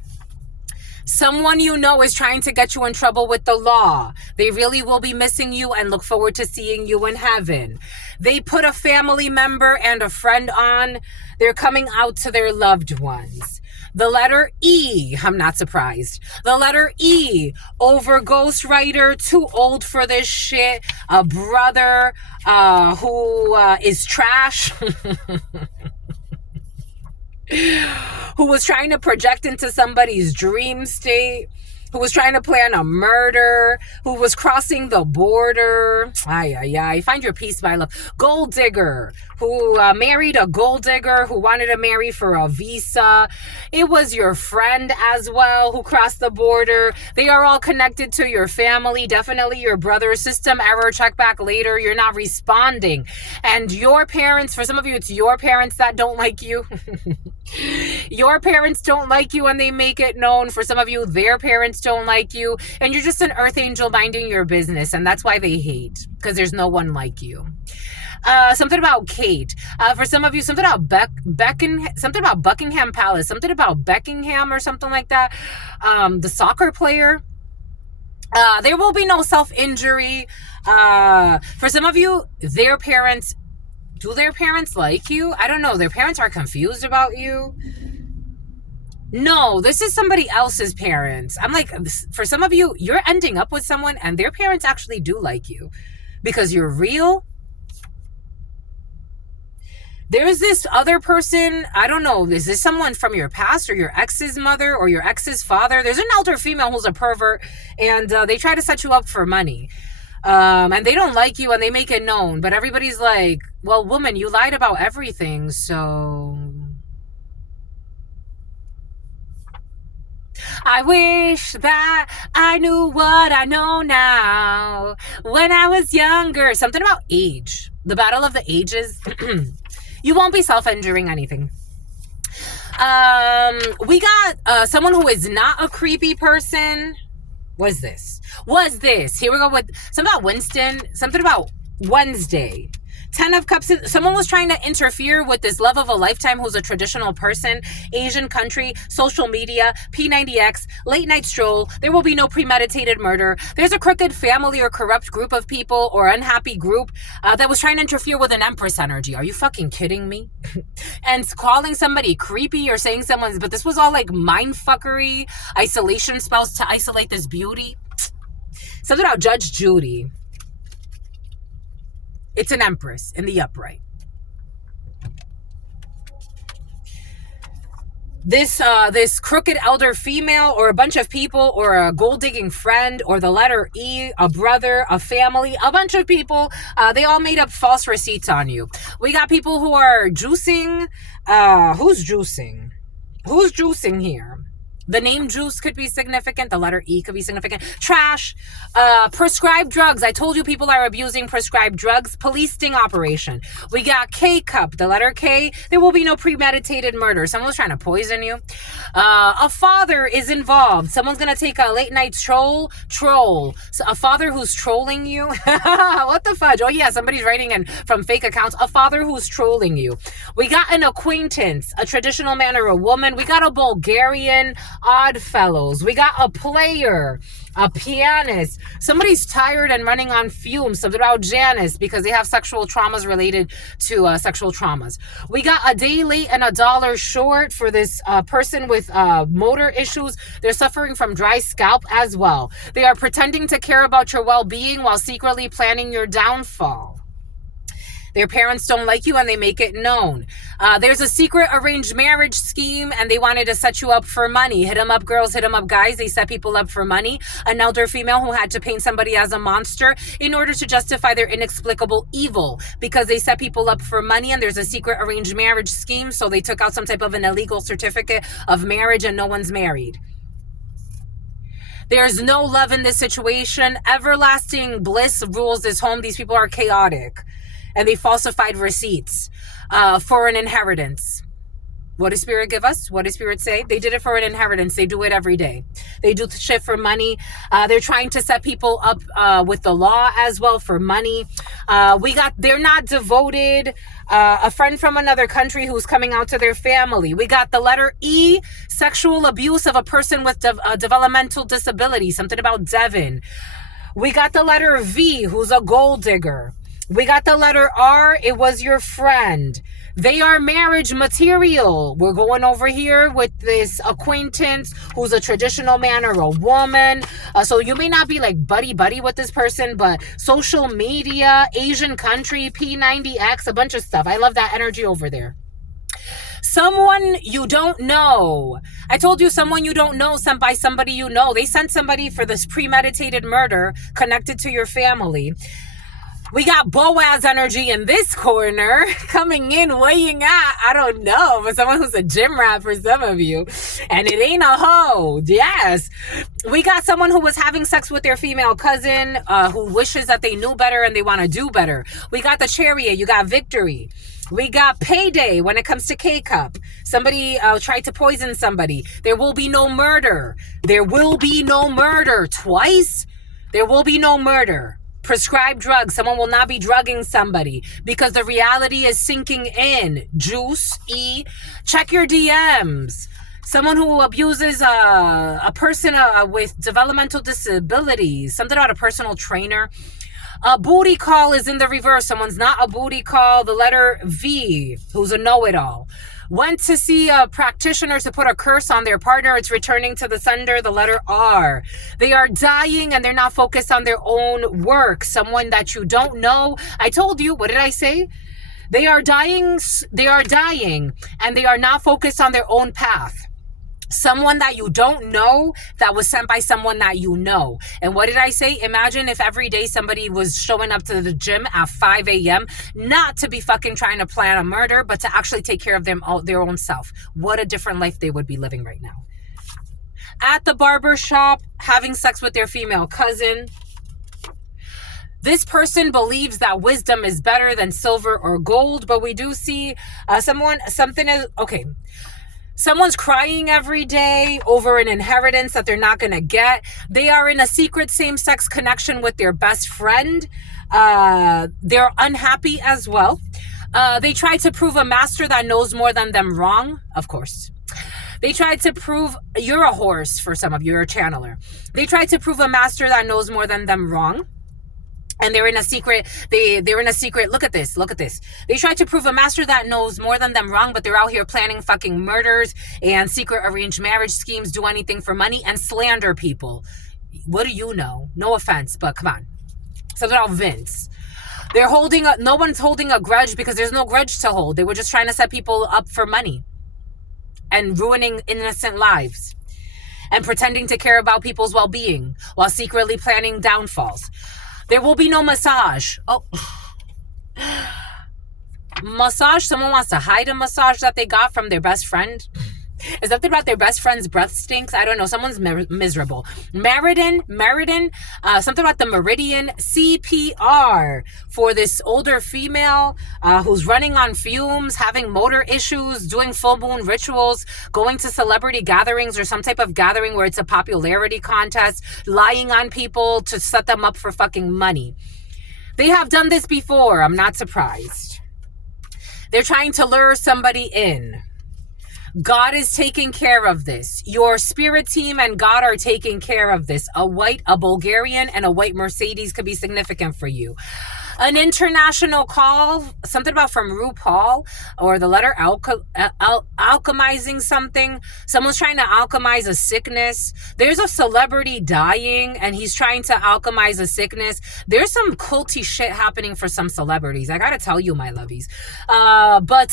Someone you know is trying to get you in trouble with the law. They really will be missing you and look forward to seeing you in heaven. They put a family member and a friend on. They're coming out to their loved ones. The letter E, I'm not surprised. The letter E, over ghostwriter, too old for this shit. A brother who is trash. Who was trying to project into somebody's dream state. who was trying to plan a murder, who was crossing the border. Ay, ay, ay. Find your peace, my love. Gold digger, who married a gold digger who wanted to marry for a visa. It was your friend as well who crossed the border. They are all connected to your family. Definitely your brother. System error. Check back later. You're not responding. And your parents, for some of you, it's your parents that don't like you. Your parents don't like you and they make it known. For some of you, their parents don't like you. And you're just an earth angel minding your business. And that's why they hate. Because there's no one like you. Something about Kate. For some of you, something about something about Buckingham Palace, something about Beckingham or something like that. The soccer player. There will be no self-injury. For some of you, their parents, do their parents like you? I don't know. Their parents are confused about you. No, this is somebody else's parents. I'm like, for some of you, you're ending up with someone and their parents actually do like you because you're real. There's this other person, I don't know, is this someone from your past or your ex's mother or your ex's father? There's an elder female who's a pervert and they try to set you up for money. And they don't like you and they make it known. But everybody's like, well, woman, you lied about everything, so... I wish that I knew what I know now when I was younger. Something about age. The battle of the ages. You won't be self-injuring anything. We got someone who is not a creepy person. Was this? Here we go with something about Winston. Something about Wednesday. 10 of Cups. Someone was trying to interfere with this love of a lifetime who's a traditional person. Asian country, social media, P90X, late night stroll. There will be no premeditated murder. There's a crooked family or corrupt group of people or unhappy group that was trying to interfere with an Empress energy. Are you fucking kidding me? And calling somebody creepy or saying someone's, but this was all like mindfuckery, isolation spells to isolate this beauty. Something about Judge Judy. It's an Empress in the upright. This crooked elder female or a bunch of people or a gold digging friend or the letter E, a brother, a family, a bunch of people, they all made up false receipts on you. We got people who are juicing. Who's juicing? Who's juicing here? The name juice could be significant. The letter E could be significant. Trash. Prescribed drugs. I told you people are abusing prescribed drugs. Police sting operation. We got K cup. The letter K. There will be no premeditated murder. Someone's trying to poison you. A father is involved. Someone's going to take a late night troll. So a father who's trolling you. What the fudge? Oh yeah, somebody's writing in from fake accounts. A father who's trolling you. We got an acquaintance. A traditional man or a woman. We got a Bulgarian. Oddfellows. We got a player, a pianist. Somebody's tired and running on fumes. Something about Janice because they have sexual traumas related to sexual traumas. We got a day late and $1 short for this person with motor issues. They're suffering from dry scalp as well. They are pretending to care about your well-being while secretly planning your downfall. Their parents don't like you and they make it known. There's a secret arranged marriage scheme and they wanted to set you up for money. Hit them up, girls, hit them up, guys. They set people up for money. An elder female who had to paint somebody as a monster in order to justify their inexplicable evil because they set people up for money and there's a secret arranged marriage scheme. So they took out some type of an illegal certificate of marriage and no one's married. There's no love in this situation. Everlasting bliss rules this home. These people are chaotic. And they falsified receipts for an inheritance. What does Spirit give us? What does Spirit say? They did it for an inheritance. They do it every day. They do shit for money. They're trying to set people up with the law as well for money. They're not devoted. A friend from another country who's coming out to their family. We got the letter E, sexual abuse of a person with developmental disability. Something about Devin. We got the letter V, who's a gold digger. We got the letter R. It was your friend. They are marriage material. We're going over here with this acquaintance who's a traditional man or a woman. So you may not be like buddy with this person, but social media, Asian country, P90X, a bunch of stuff. I love that energy over there. Someone you don't know. I told you, someone you don't know sent by somebody you know. They sent somebody for this premeditated murder connected to your family. We got Boaz energy in this corner, coming in, weighing out, I don't know, but someone who's a gym rat for some of you. And it ain't a hoe. Yes. We got someone who was having sex with their female cousin, who wishes that they knew better and they want to do better. We got the Chariot. You got victory. We got payday when it comes to K-Cup. Somebody tried to poison somebody. There will be no murder. There will be no murder. Twice? There will be no murder. Prescribed drugs. Someone will not be drugging somebody because the reality is sinking in. Juice, E. Check your DMs. Someone who abuses a person with developmental disabilities. Something about a personal trainer. A booty call is in the reverse. Someone's not a booty call. The letter V, who's a know-it-all. Went to see a practitioner to put a curse on their partner. It's returning to the sender, the letter R. They are dying and they're not focused on their own work. Someone that you don't know. I told you, what did I say? They are dying and they are not focused on their own path. Someone that you don't know that was sent by someone that you know. And what did I say? Imagine if every day somebody was showing up to the gym at 5 a.m. not to be fucking trying to plan a murder, but to actually take care of their own self. What a different life they would be living right now. At the barber shop, having sex with their female cousin. This person believes that wisdom is better than silver or gold, but we do see someone's crying every day over an inheritance that they're not going to get. They are in a secret same-sex connection with their best friend. They're unhappy as well. They tried to prove a master that knows more than them wrong, of course. They tried to prove, you're a horse for some of you, you're a channeler. They tried to prove a master that knows more than them wrong. And they're in a secret, they're in a secret, look at this. They tried to prove a master that knows more than them wrong, but they're out here planning fucking murders and secret arranged marriage schemes, do anything for money, and slander people. What do you know? No offense, but come on. Something about Vince. No one's holding a grudge because there's no grudge to hold. They were just trying to set people up for money and ruining innocent lives and pretending to care about people's well-being while secretly planning downfalls. There will be no massage. Oh, massage? Someone wants to hide a massage that they got from their best friend? Is that about their best friend's breath stinks? I don't know. Someone's miserable. Meridian, something about the meridian. CPR for this older female who's running on fumes, having motor issues, doing full moon rituals, going to celebrity gatherings or some type of gathering where it's a popularity contest, lying on people to set them up for fucking money. They have done this before. I'm not surprised. They're trying to lure somebody in. God is taking care of this. Your spirit team and God are taking care of this. A Bulgarian, and a white Mercedes could be significant for you. An international call, something about from RuPaul, or the letter alchemizing something. Someone's trying to alchemize a sickness. There's a celebrity dying and he's trying to alchemize a sickness. There's some culty shit happening for some celebrities. I gotta tell you, my lovies. But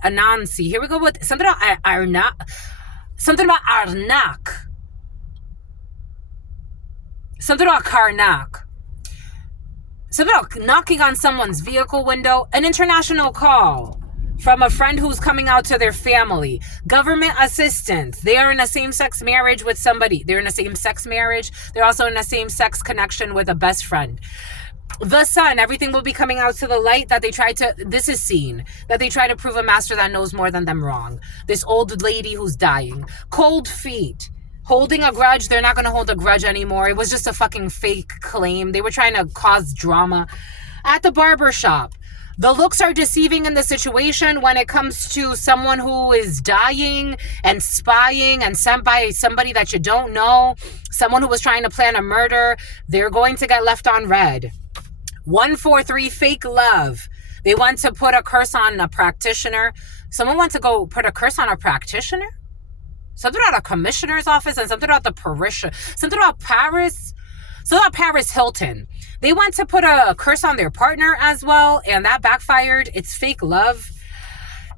Anansi. Here we go with something about Arnak. Something about Karnak. Something about knocking on someone's vehicle window. An international call from a friend who's coming out to their family. Government assistance. They are in a same-sex marriage with somebody. They're in a same-sex marriage. They're also in a same-sex connection with a best friend. The sun. Everything will be coming out to the light that they try to... This is seen. That they try to prove a master that knows more than them wrong. This old lady who's dying. Cold feet. Holding a grudge, they're not going to hold a grudge anymore. It was just a fucking fake claim. They were trying to cause drama. At the barber shop, the looks are deceiving in the situation when it comes to someone who is dying and spying and sent by somebody that you don't know. Someone who was trying to plan a murder. They're going to get left on red. 143, fake love. They want to put a curse on a practitioner. Someone wants to go put a curse on a practitioner? Something about a commissioner's office and something about the parishioner. Something about Paris Hilton. They went to put a curse on their partner as well, and that backfired. It's fake love.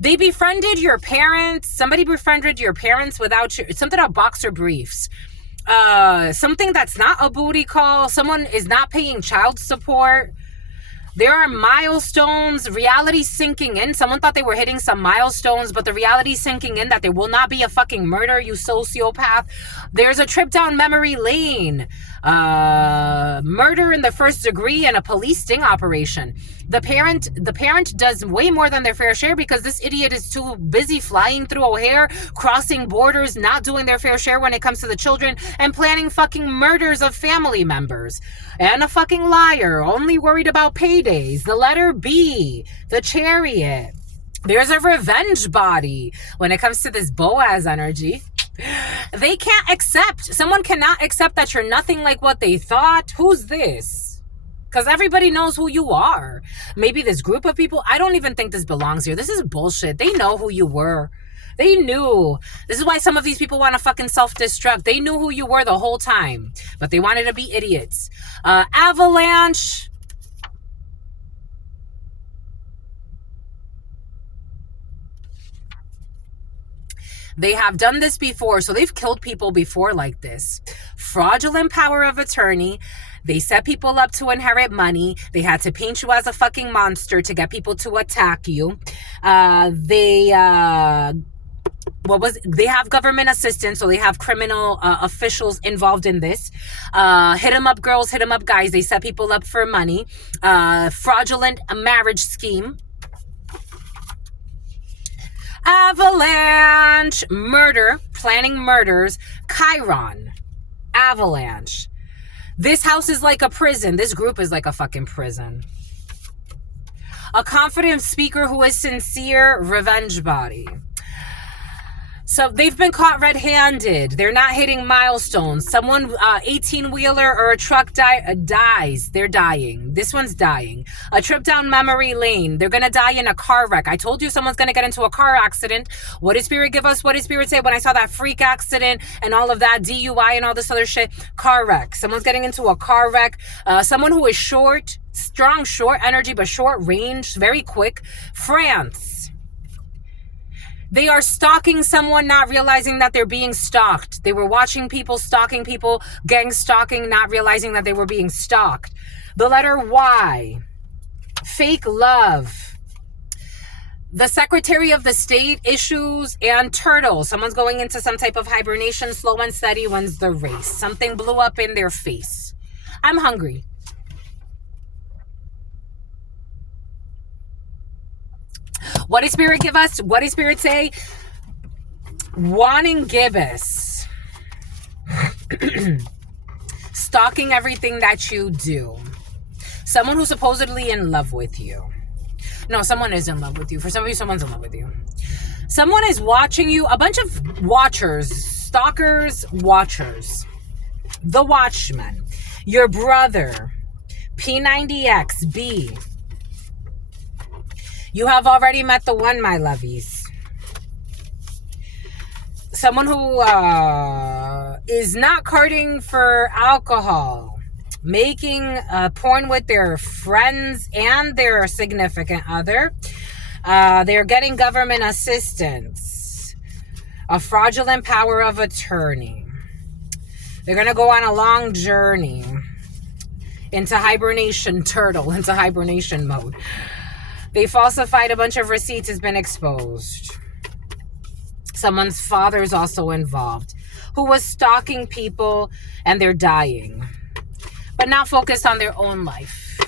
They befriended your parents. Somebody befriended your parents without you. It's something about boxer briefs. Something that's not a booty call. Someone is not paying child support. There are milestones, reality sinking in. Someone thought they were hitting some milestones, but the reality sinking in that there will not be a fucking murder, you sociopath. There's a trip down memory lane. Murder in the first degree and a police sting operation. The parent does way more than their fair share because this idiot is too busy flying through O'Hare, crossing borders, not doing their fair share when it comes to the children, and planning fucking murders of family members. And a fucking liar, only worried about paydays. The letter B, the chariot. There's a revenge body when it comes to this Boaz energy. They can't accept. Someone cannot accept that you're nothing like what they thought. Who's this? Because everybody knows who you are. Maybe this group of people, I don't even think this belongs here. This is bullshit. They know who you were. They knew. This is why some of these people want to fucking self-destruct. They knew who you were the whole time, but they wanted to be idiots. Avalanche. They have done this before, so they've killed people before like this. Fraudulent power of attorney. They set people up to inherit money. They had to paint you as a fucking monster to get people to attack you. They have government assistance, so they have criminal officials involved in this. Hit 'em up girls, hit 'em up guys. They set people up for money. Fraudulent marriage scheme. Avalanche. Murder. Planning murders. Chiron. Avalanche. This house is like a prison. This group is like a fucking prison. A confident speaker who is sincere. Revenge body. So they've been caught red-handed. They're not hitting milestones. Someone, 18-wheeler or a truck dies. They're dying. This one's dying. A trip down memory lane. They're going to die in a car wreck. I told you someone's going to get into a car accident. What did Spirit give us? What did Spirit say when I saw that freak accident and all of that DUI and all this other shit? Car wreck. Someone's getting into a car wreck. Someone who is short, strong, short energy, but short range, very quick. France. They are stalking someone, not realizing that they're being stalked. They were watching people, stalking people, gang stalking, not realizing that they were being stalked. The letter Y. Fake love. The Secretary of the State issues and turtle. Someone's going into some type of hibernation. Slow and steady wins the race. Something blew up in their face. I'm hungry. What did Spirit give us? What did Spirit say? Wanting gibbous. Stalking everything that you do. Someone who's supposedly in love with you. No, someone is in love with you. For some of you, someone's in love with you. Someone is watching you. A bunch of watchers. Stalkers, watchers. The Watchman. Your brother. P90X. B. You have already met the one, my lovies. Someone who is not carding for alcohol. Making porn with their friends and their significant other. They're getting government assistance. A fraudulent power of attorney. They're going to go on a long journey. Into hibernation mode. They falsified a bunch of receipts, has been exposed. Someone's father is also involved, who was stalking people and they're dying. But not focused on their own life.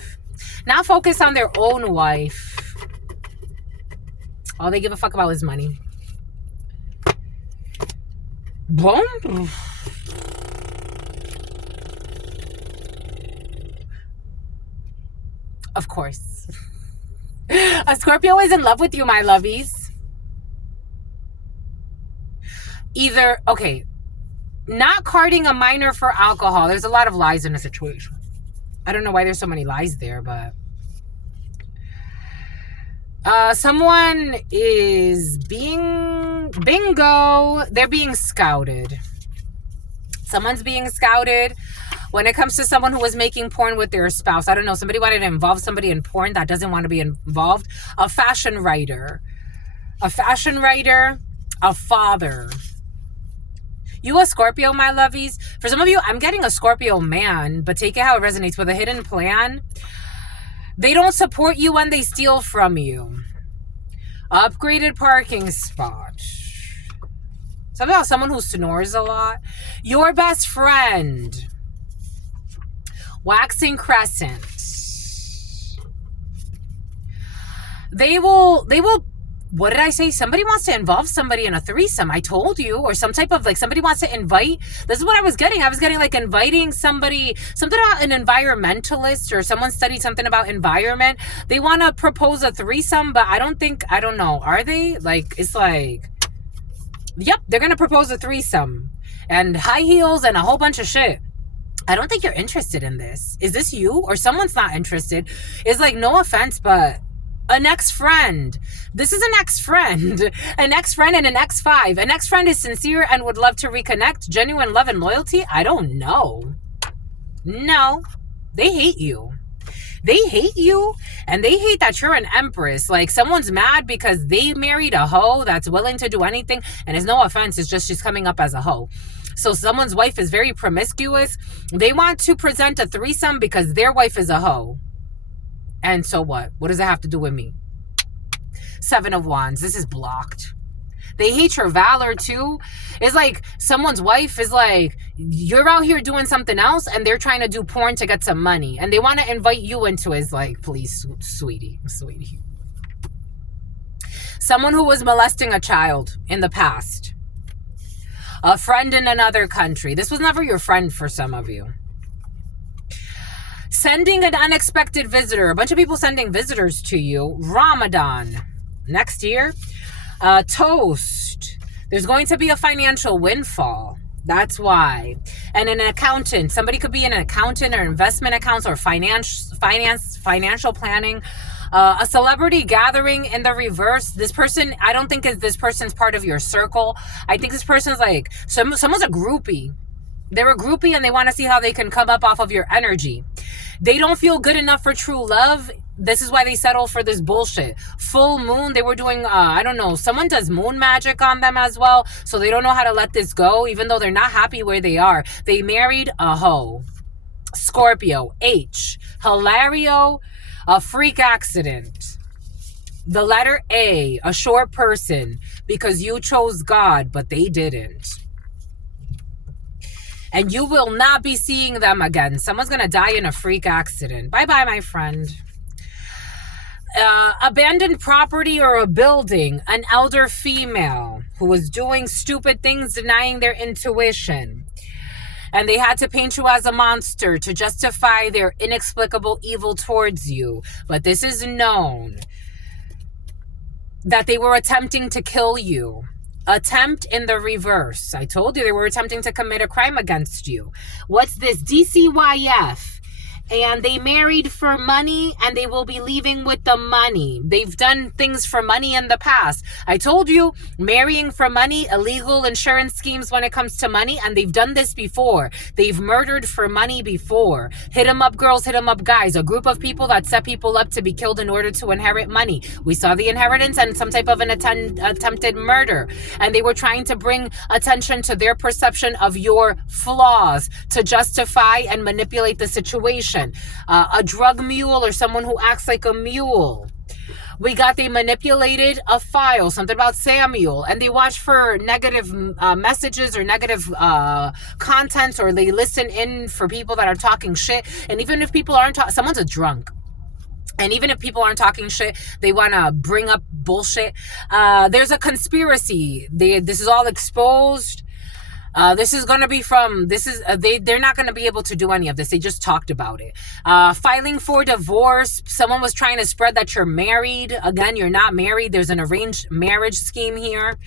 Not focused on their own wife. All they give a fuck about is money. Boom. Of course. A Scorpio is in love with you, my lovies. Either, okay, not carding a minor for alcohol. There's a lot of lies in the situation. I don't know why there's so many lies there, but someone is bingo. They're being scouted. Someone's being scouted. When it comes to someone who was making porn with their spouse, I don't know, somebody wanted to involve somebody in porn that doesn't want to be involved. A fashion writer. a fashion writer, a father. You a Scorpio, my lovies? For some of you, I'm getting a Scorpio man, but take it how it resonates. With a hidden plan. They don't support you when they steal from you. Upgraded parking spot. Something about someone who snores a lot. Your best friend. Waxing crescent. They will, what did I say? Somebody wants to involve somebody in a threesome. I told you. Or some type of, like, somebody wants to invite. This is what I was getting. I was getting, like, inviting somebody, something about an environmentalist, or someone studied something about environment. They want to propose a threesome, but I don't know. Are they? Like, it's like, yep, they're going to propose a threesome. And high heels and a whole bunch of shit. I don't think you're interested in this. Is this you? Or someone's not interested. It's like, no offense, but an ex-friend. This is an ex-friend. An ex-friend and an ex-5. An ex-friend is sincere and would love to reconnect. Genuine love and loyalty? I don't know. No. They hate you. They hate you, and they hate that you're an empress. Like, someone's mad because they married a hoe that's willing to do anything, and it's no offense, it's just she's coming up as a hoe. So someone's wife is very promiscuous. They want to present a threesome because their wife is a hoe. And so what? What does it have to do with me? 7 of Wands. This is blocked. They hate your valor too. It's like someone's wife is like, you're out here doing something else and they're trying to do porn to get some money. And they want to invite you into it. It's like, please, sweetie. Someone who was molesting a child in the past. A friend in another country. This was never your friend for some of you. Sending an unexpected visitor. A bunch of people sending visitors to you. Ramadan. Next year. Toast. There's going to be a financial windfall. That's why. And an accountant. Somebody could be an accountant or investment accounts or financial planning. A celebrity gathering in the reverse. This person, I don't think this person's part of your circle. I think this person's like, someone's a groupie. They're a groupie and they want to see how they can come up off of your energy. They don't feel good enough for true love. This is why they settle for this bullshit. Full moon, they were doing, I don't know, someone does moon magic on them as well. So they don't know how to let this go, even though they're not happy where they are. They married a hoe. Scorpio, H. Hilario, a freak accident. The letter A, a short person, because you chose God, but they didn't. And you will not be seeing them again. Someone's going to die in a freak accident. Bye-bye, my friend. Abandoned property or a building. An elder female who was doing stupid things, denying their intuition. And they had to paint you as a monster to justify their inexplicable evil towards you. But this is known that they were attempting to kill you. Attempt in the reverse. I told you they were attempting to commit a crime against you. What's this? DCYF. And they married for money and they will be leaving with the money. They've done things for money in the past. I told you, marrying for money, illegal insurance schemes when it comes to money, and they've done this before. They've murdered for money before. Hit 'em up girls, hit 'em up guys. A group of people that set people up to be killed in order to inherit money. We saw the inheritance and some type of an attempted murder. And they were trying to bring attention to their perception of your flaws to justify and manipulate the situation. A drug mule or someone who acts like a mule. We got they manipulated a file, something about Samuel, and they watch for negative messages or negative content, or they listen in for people that are talking shit. And even if people aren't someone's a drunk. And even if people aren't talking shit, they want to bring up bullshit. There's a conspiracy. This is all exposed. This is going to be from, they're not going to be able to do any of this. They just talked about it. Filing for divorce. Someone was trying to spread that you're married. Again, you're not married. There's an arranged marriage scheme here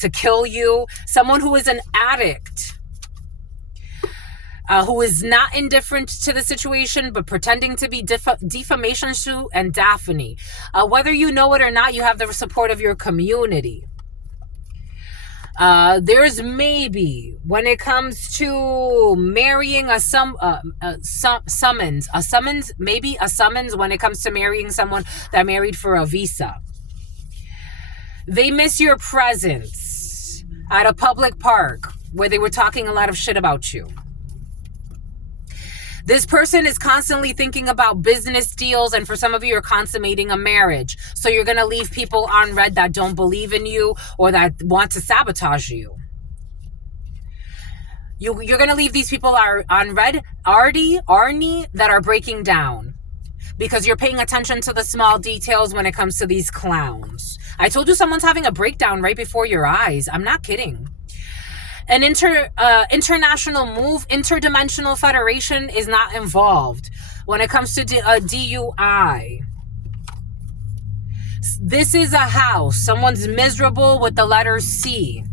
to kill you. Someone who is an addict. Who is not indifferent to the situation, but pretending to be defamation Sue and Daphne. Whether you know it or not, you have the support of your community. There's maybe when it comes to marrying maybe a summons when it comes to marrying someone that married for a visa. They miss your presence at a public park where they were talking a lot of shit about you. This person is constantly thinking about business deals, and for some of you, you're consummating a marriage. So you're going to leave people on red that don't believe in you or that want to sabotage you. You're going to leave these people on red, Arnie, that are breaking down. Because you're paying attention to the small details when it comes to these clowns. I told you someone's having a breakdown right before your eyes. I'm not kidding. An international move, interdimensional federation is not involved when it comes to DUI. This is a house. Someone's miserable with the letter C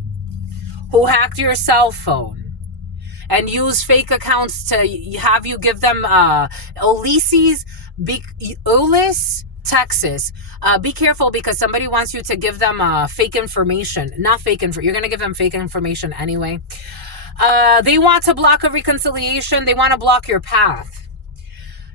who hacked your cell phone and used fake accounts to have you give them Ulis, Texas. Be careful because somebody wants you to give them fake information. Not fake info. You're going to give them fake information anyway. They want to block a reconciliation. They want to block your path.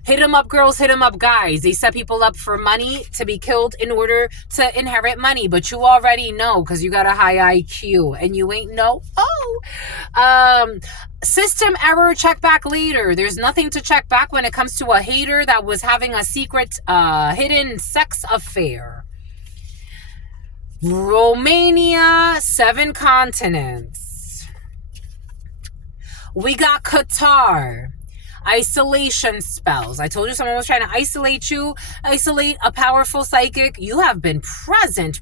Hit them up, girls. Hit them up, guys. They set people up for money to be killed in order to inherit money. But you already know because you got a high IQ and you ain't know. System error, check back later. There's nothing to check back when it comes to a hater that was having a secret hidden sex affair. Romania, 7 continents. We got Qatar. Isolation spells. I told you someone was trying to isolate you, isolate a powerful psychic. You have been present.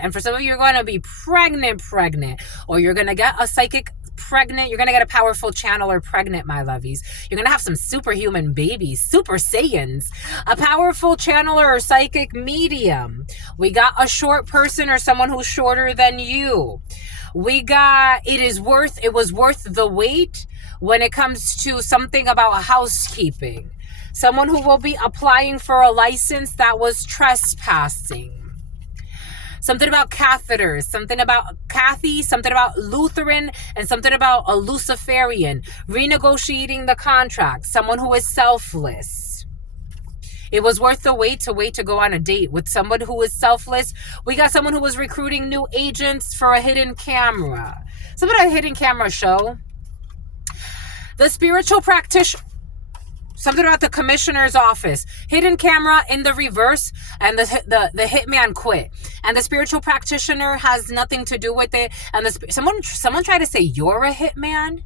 And for some of you, you're going to be pregnant, or you're going to get a psychic pregnant. You're going to get a powerful channeler pregnant, my lovies. You're going to have some superhuman babies, super saiyans, a powerful channeler or psychic medium. We got a short person or someone who's shorter than you. We got, it was worth the wait when it comes to something about housekeeping. Someone who will be applying for a license that was trespassing. Something about catheters, something about Kathy, something about Lutheran, and something about a Luciferian. Renegotiating the contract. Someone who is selfless. It was worth the wait to go on a date with someone who is selfless. We got someone who was recruiting new agents for a hidden camera. Something about a hidden camera show. The spiritual practitioner. Something about the commissioner's office. Hidden camera in the reverse, and the hitman quit. And the spiritual practitioner has nothing to do with it. And someone tried to say you're a hitman.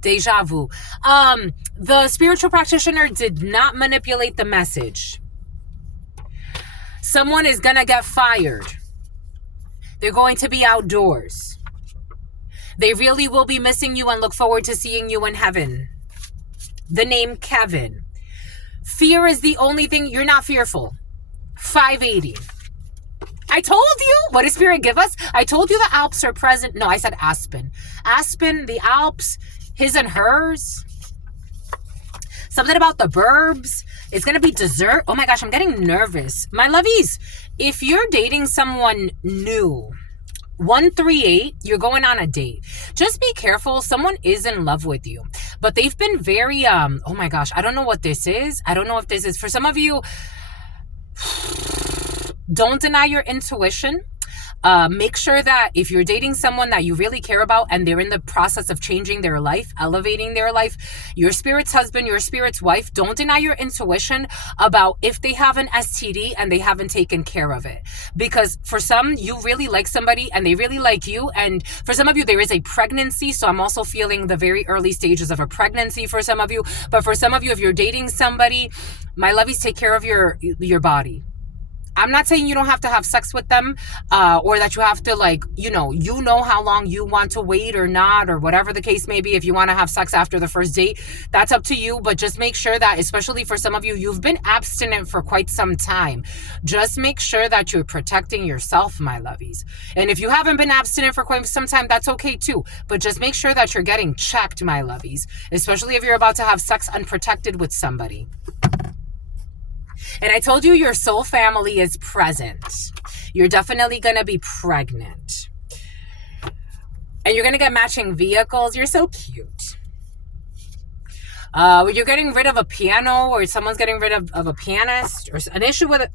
Deja vu. The spiritual practitioner did not manipulate the message. Someone is gonna get fired. They're going to be outdoors. They really will be missing you and look forward to seeing you in heaven. The name Kevin. Fear is the only thing. You're not fearful. 580. I told you. What did Spirit give us? I told you the Alps are present. No, I said Aspen. Aspen, the Alps, his and hers. Something about the burbs. It's going to be dessert. Oh my gosh, I'm getting nervous. My lovies, if you're dating someone new, 138, you're going on a date. Just be careful. Someone is in love with you, but they've been very, oh my gosh, I don't know what this is. I don't know if this is for some of you. Don't deny your intuition. Make sure that if you're dating someone that you really care about and they're in the process of changing their life, elevating their life, your spirit's husband, your spirit's wife, don't deny your intuition about if they have an STD and they haven't taken care of it. Because for some, you really like somebody and they really like you. And for some of you, there is a pregnancy. So I'm also feeling the very early stages of a pregnancy for some of you. But for some of you, if you're dating somebody, my lovies, take care of your body. I'm not saying you don't have to have sex with them, or that you have to, like, you know how long you want to wait or not, or whatever the case may be. If you want to have sex after the first date, that's up to you. But just make sure that, especially for some of you, you've been abstinent for quite some time. Just make sure that you're protecting yourself, my lovies. And if you haven't been abstinent for quite some time, that's okay too. But just make sure that you're getting checked, my lovies, especially if you're about to have sex unprotected with somebody. And I told you your soul family is present. You're definitely going to be pregnant. And you're going to get matching vehicles. You're so cute. You're getting rid of a piano, or someone's getting rid of a pianist, or an issue with it.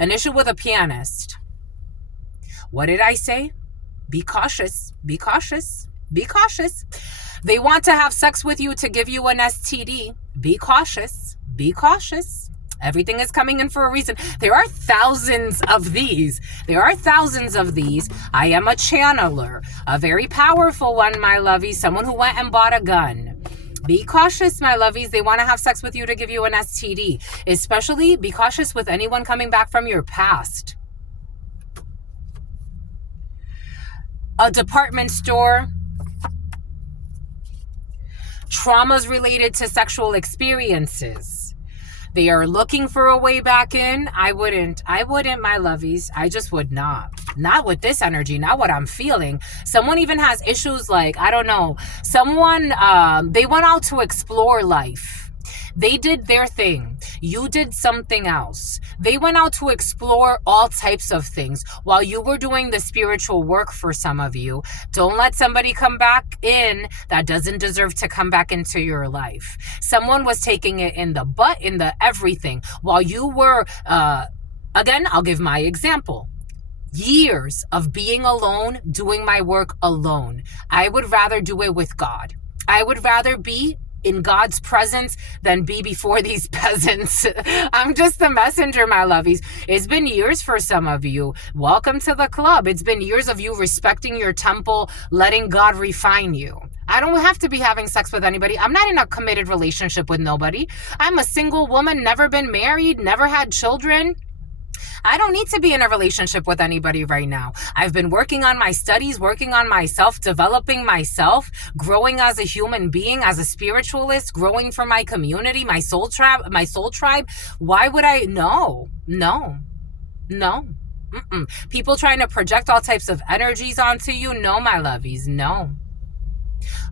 An issue with a pianist. What did I say? Be cautious. Be cautious. Be cautious. They want to have sex with you to give you an STD. Be cautious. Be cautious. Everything is coming in for a reason. There are thousands of these. There are thousands of these. I am a channeler, a very powerful one, my lovies. Someone who went and bought a gun. Be cautious, my lovies. They want to have sex with you to give you an STD. Especially be cautious with anyone coming back from your past. A department store. Traumas related to sexual experiences. They are looking for a way back in. I wouldn't, my lovies. I just would not. Not with this energy, not what I'm feeling. Someone even has issues like, I don't know, someone, they went out to explore life. They did their thing. You did something else. They went out to explore all types of things while you were doing the spiritual work for some of you. Don't let somebody come back in that doesn't deserve to come back into your life. Someone was taking it in the butt, in the everything, while you were, again, I'll give my example. Years of being alone, doing my work alone. I would rather do it with God. I would rather be in God's presence than be before these peasants. I'm just the messenger, my lovies. It's been years for some of you. Welcome to the club. It's been years of you respecting your temple, letting God refine you. I don't have to be having sex with anybody. I'm not in a committed relationship with nobody. I'm a single woman, never been married, never had children. I don't need to be in a relationship with anybody right now. I've been working on my studies, working on myself, developing myself, growing as a human being, as a spiritualist, growing for my community, my soul tribe. Why would I? No. People trying to project all types of energies onto you. No, my lovies, no.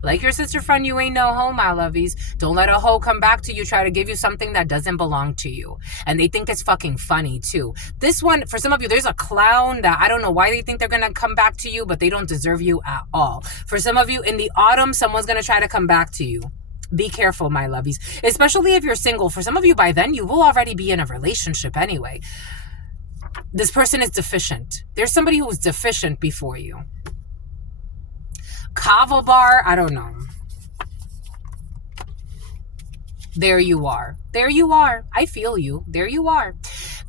Like your sister friend, you ain't no hoe, my lovies. Don't let a hoe come back to you, try to give you something that doesn't belong to you. And they think it's fucking funny too. This one, for some of you, there's a clown that I don't know why they think they're going to come back to you, but they don't deserve you at all. For some of you, in the autumn, someone's going to try to come back to you. Be careful, my lovies. Especially if you're single. For some of you, by then, you will already be in a relationship anyway. This person is deficient. There's somebody who's deficient before you. Kava bar, I don't know. There you are. There you are. I feel you. There you are.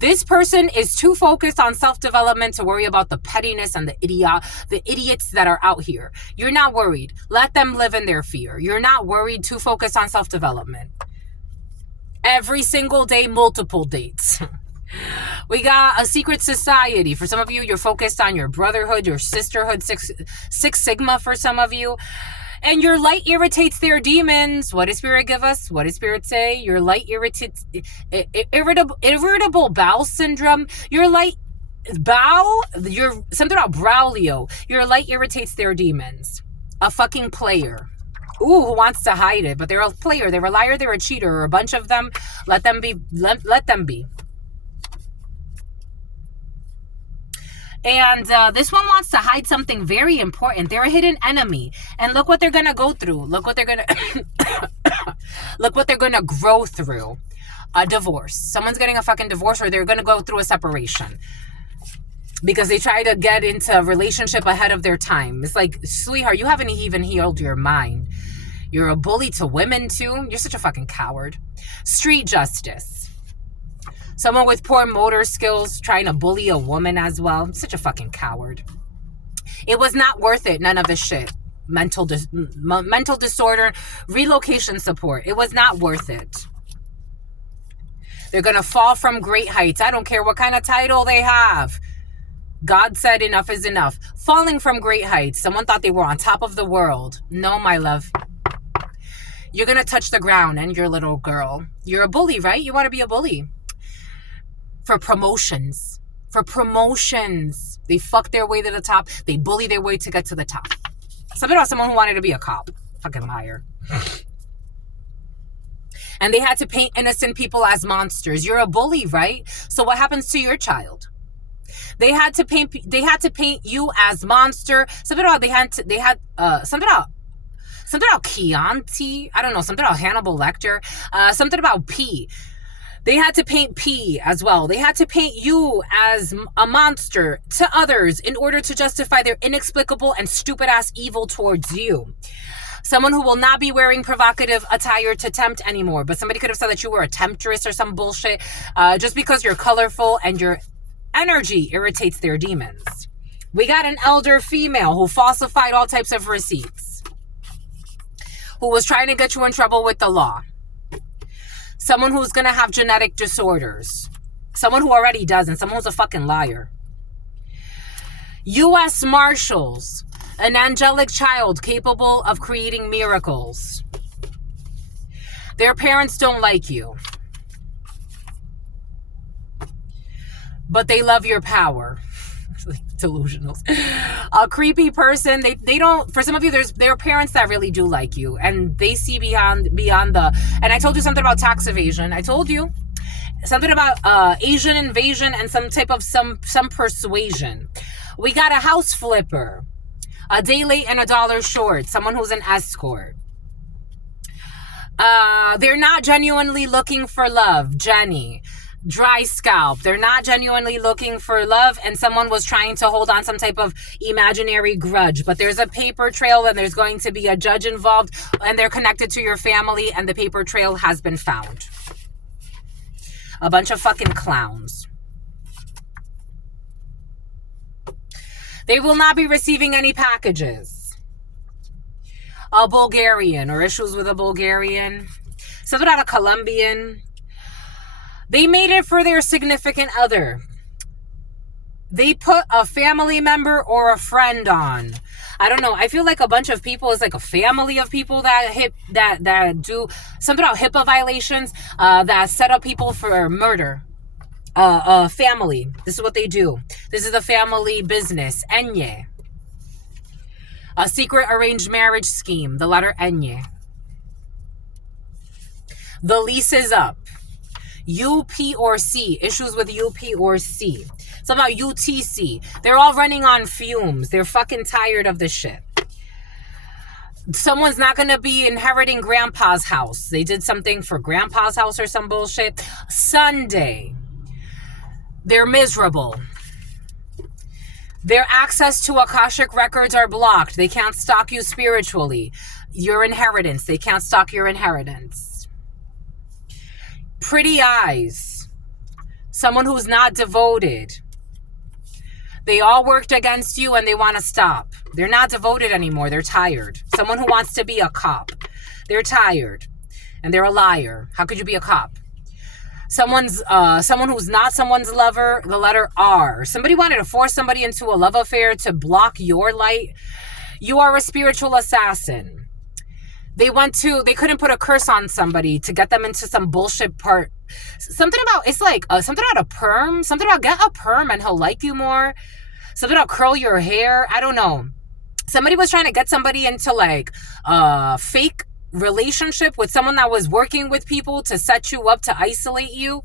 This person is too focused on self-development to worry about the pettiness and the idiots that are out here. You're not worried. Let them live in their fear. You're not worried, too focused on self-development. Every single day, multiple dates. We got a secret society. For some of you, you're focused on your brotherhood, your sisterhood, Six Sigma for some of you. And your light irritates their demons. What does Spirit give us? What does Spirit say? Your light irritates irritable bowel syndrome. Your light bowel, your something about Braulio. Your light irritates their demons. A fucking player. Ooh, who wants to hide it? But they're a player. They're a liar. They're a cheater. Or a bunch of them. Let them be. Let them be. And this one wants to hide something very important. They're a hidden enemy. And look what they're going to go through. Look what they're going to... Look what they're going to grow through. A divorce. Someone's getting a fucking divorce, or they're going to go through a separation. Because they try to get into a relationship ahead of their time. It's like, sweetheart, you haven't even healed your mind. You're a bully to women, too. You're such a fucking coward. Street justice. Someone with poor motor skills trying to bully a woman as well. I'm such a fucking coward. It was not worth it. None of this shit. Mental disorder, relocation support. It was not worth it. They're going to fall from great heights. I don't care what kind of title they have. God said enough is enough. Falling from great heights. Someone thought they were on top of the world. No, my love. You're going to touch the ground and your little girl. You're a bully, right? You want to be a bully. For promotions. They fuck their way to the top. They bully their way to get to the top. Something about someone who wanted to be a cop. Fucking liar. And they had to paint innocent people as monsters. You're a bully, right? So what happens to your child? They had to paint you as monster. Something about something about Chianti. I don't know. Something about Hannibal Lecter. Something about P. They had to paint P as well. They had to paint you as a monster to others in order to justify their inexplicable and stupid ass evil towards you. Someone who will not be wearing provocative attire to tempt anymore. But somebody could have said that you were a temptress or some bullshit just because you're colorful and your energy irritates their demons. We got an elder female who falsified all types of receipts, who was trying to get you in trouble with the law. Someone who's going to have genetic disorders. Someone who already doesn't. Someone who's a fucking liar. U.S. Marshals. An angelic child capable of creating miracles. Their parents don't like you, but they love your power. Delusionals. A creepy person. They don't, for some of you, there are parents that really do like you and they see beyond the, and I told you something about tax evasion. I told you something about Asian invasion and some type of some persuasion. We got a house flipper, a day late and $1 short, someone who's an escort. They're not genuinely looking for love. Jenny. Dry scalp. They're not genuinely looking for love, and someone was trying to hold on some type of imaginary grudge. But there's a paper trail, and there's going to be a judge involved, and they're connected to your family, and the paper trail has been found. A bunch of fucking clowns. They will not be receiving any packages. A Bulgarian, or issues with a Bulgarian. Something about a Colombian. They made it for their significant other. They put a family member or a friend on. I don't know. I feel like a bunch of people is like a family of people that do something about HIPAA violations, that set up people for murder. Family. This is what they do. This is the family business. Enye. A secret arranged marriage scheme. The letter Enye. The lease is up. UP or C. Issues with UP or C. It's about UTC. They're all running on fumes. They're fucking tired of this shit. Someone's not going to be inheriting grandpa's house. They did something for grandpa's house or some bullshit. Sunday. They're miserable. Their access to Akashic records are blocked. They can't stalk you spiritually. Your inheritance. They can't stalk your inheritance. Pretty eyes. Someone who's not devoted. They all worked against you and they want to stop. They're not devoted anymore. They're tired. Someone who wants to be a cop. They're tired. And they're a liar. How could you be a cop? Someone who's not someone's lover. The letter R. Somebody wanted to force somebody into a love affair to block your light. You are a spiritual assassin. They couldn't put a curse on somebody to get them into some bullshit part. Something about, it's like, something about a perm. Something about get a perm and he'll like you more. Something about curl your hair. I don't know. Somebody was trying to get somebody into like a fake relationship with someone that was working with people to set you up to isolate you.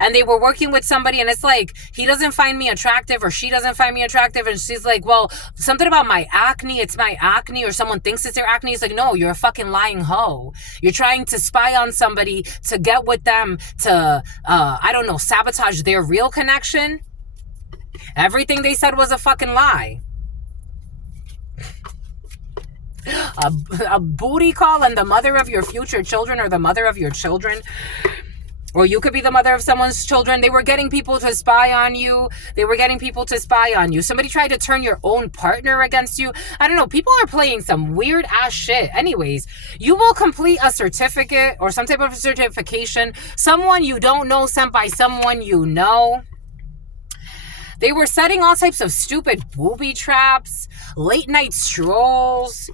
And they were working with somebody and it's like, he doesn't find me attractive or she doesn't find me attractive. And she's like, well, something about my acne. It's my acne, or someone thinks it's their acne. It's like, no, you're a fucking lying hoe. You're trying to spy on somebody to get with them to, I don't know, sabotage their real connection. Everything they said was a fucking lie. A booty call and the mother of your future children or the mother of your children. Or you could be the mother of someone's children. They were getting people to spy on you. Somebody tried to turn your own partner against you. I don't know. People are playing some weird ass shit. Anyways, you will complete a certificate or some type of certification. Someone you don't know sent by someone you know. They were setting all types of stupid booby traps, late night strolls,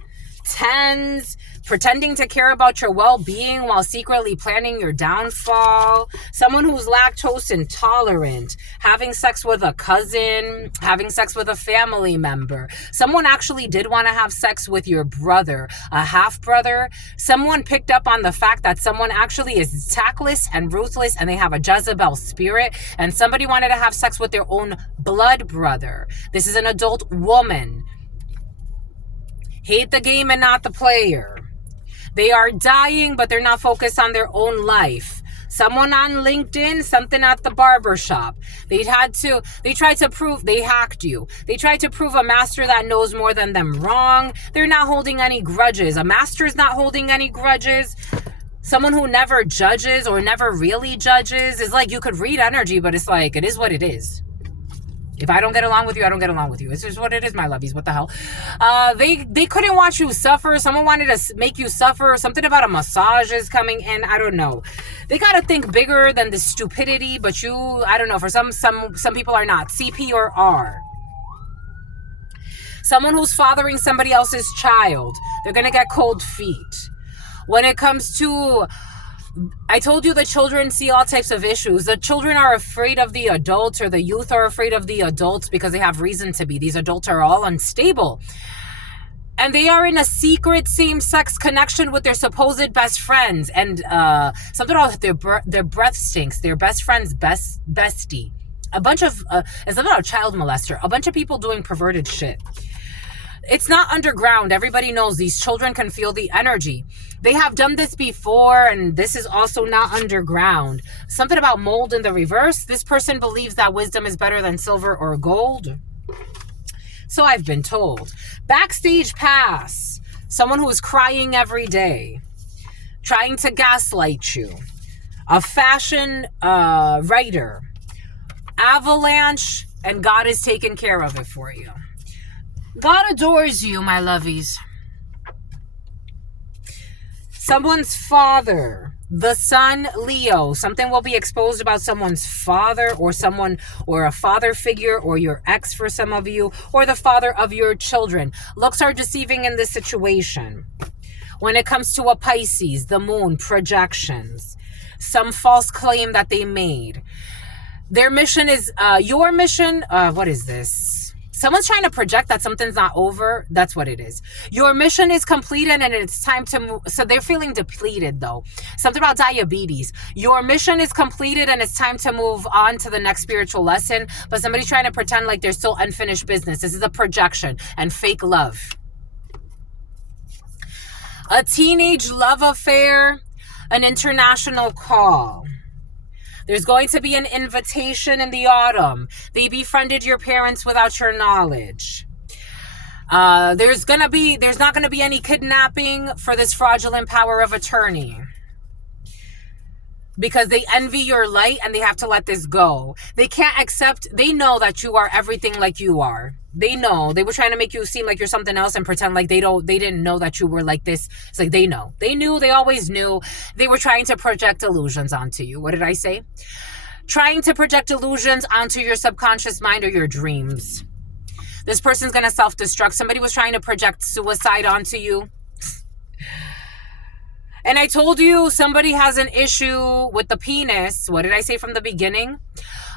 tens, pretending to care about your well-being while secretly planning your downfall. Someone who's lactose intolerant, having sex with a cousin, having sex with a family member. Someone actually did want to have sex with your brother, a half-brother. Someone picked up on the fact that someone actually is tactless and ruthless and they have a Jezebel spirit, and somebody wanted to have sex with their own blood brother. This is an adult woman. Hate the game and not the player. They are dying, but they're not focused on their own life. Someone on LinkedIn, something at the barber shop. They tried to prove, they hacked you. They tried to prove a master that knows more than them wrong. They're not holding any grudges. A master is not holding any grudges. Someone who never judges or never really judges is like, you could read energy, but it's like, it is what it is. If I don't get along with you, I don't get along with you. It's just what it is, my lovies. What the hell? They couldn't watch you suffer. Someone wanted to make you suffer. Something about a massage is coming in. I don't know. They got to think bigger than the stupidity, but I don't know. For some people are not. CP or R. Someone who's fathering somebody else's child. They're going to get cold feet. When it comes to... I told you the children see all types of issues. The children are afraid of the adults, or the youth are afraid of the adults because they have reason to be. These adults are all unstable. And they are in a secret same-sex connection with their supposed best friends. And something about their breath stinks. Their best friend's bestie. A bunch of... it's something about a child molester. A bunch of people doing perverted shit. It's not underground. Everybody knows these children can feel the energy. They have done this before, and this is also not underground. Something about mold in the reverse. This person believes that wisdom is better than silver or gold. So I've been told. Backstage pass. Someone who is crying every day. Trying to gaslight you. A fashion writer. Avalanche, and God is taking care of it for you. God adores you, my lovies. Someone's father, the sun, Leo. Something will be exposed about someone's father, or a father figure, or your ex for some of you, or the father of your children. Looks are deceiving in this situation. When it comes to a Pisces, the moon, projections. Some false claim that they made. Their mission is, your mission, what is this? Someone's trying to project that something's not over. That's what it is. Your mission is completed and it's time to move. So they're feeling depleted though. Something about diabetes. Your mission is completed and it's time to move on to the next spiritual lesson. But somebody's trying to pretend like there's still unfinished business. This is a projection and fake love. A teenage love affair. An international call. There's going to be an invitation in the autumn. They befriended your parents without your knowledge. There's not going to be any kidnapping for this fraudulent power of attorney. Because they envy your light and they have to let this go. They can't accept, they know that you are everything like you are. They know. They were trying to make you seem like you're something else and pretend like they didn't know that you were like this. It's like they know. They knew, they always knew. They were trying to project illusions onto you. What did I say? Trying to project illusions onto your subconscious mind or your dreams. This person's going to self-destruct. Somebody was trying to project suicide onto you. And I told you somebody has an issue with the penis. What did I say from the beginning?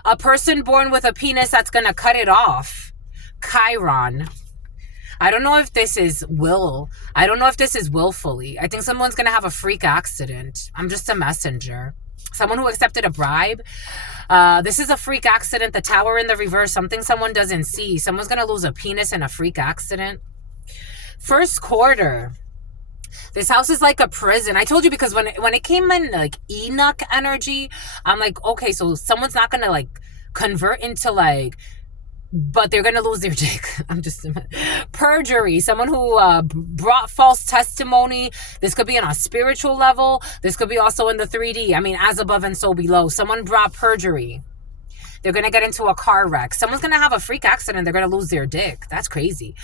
A person born with a penis that's going to cut it off. Chiron. I don't know if this is will. I don't know if this is willfully. I think someone's going to have a freak accident. I'm just a messenger. Someone who accepted a bribe. This is a freak accident. The tower in the reverse. Something someone doesn't see. Someone's going to lose a penis in a freak accident. First quarter. This house is like a prison. I told you because when it came in like Enoch energy, I'm like, okay, so someone's not going to like convert into like, but they're going to lose their dick. I'm just... Perjury. Someone who brought false testimony. This could be on a spiritual level. This could be also in the 3D. I mean, as above and so below. Someone brought perjury. They're going to get into a car wreck. Someone's going to have a freak accident. They're going to lose their dick. That's crazy.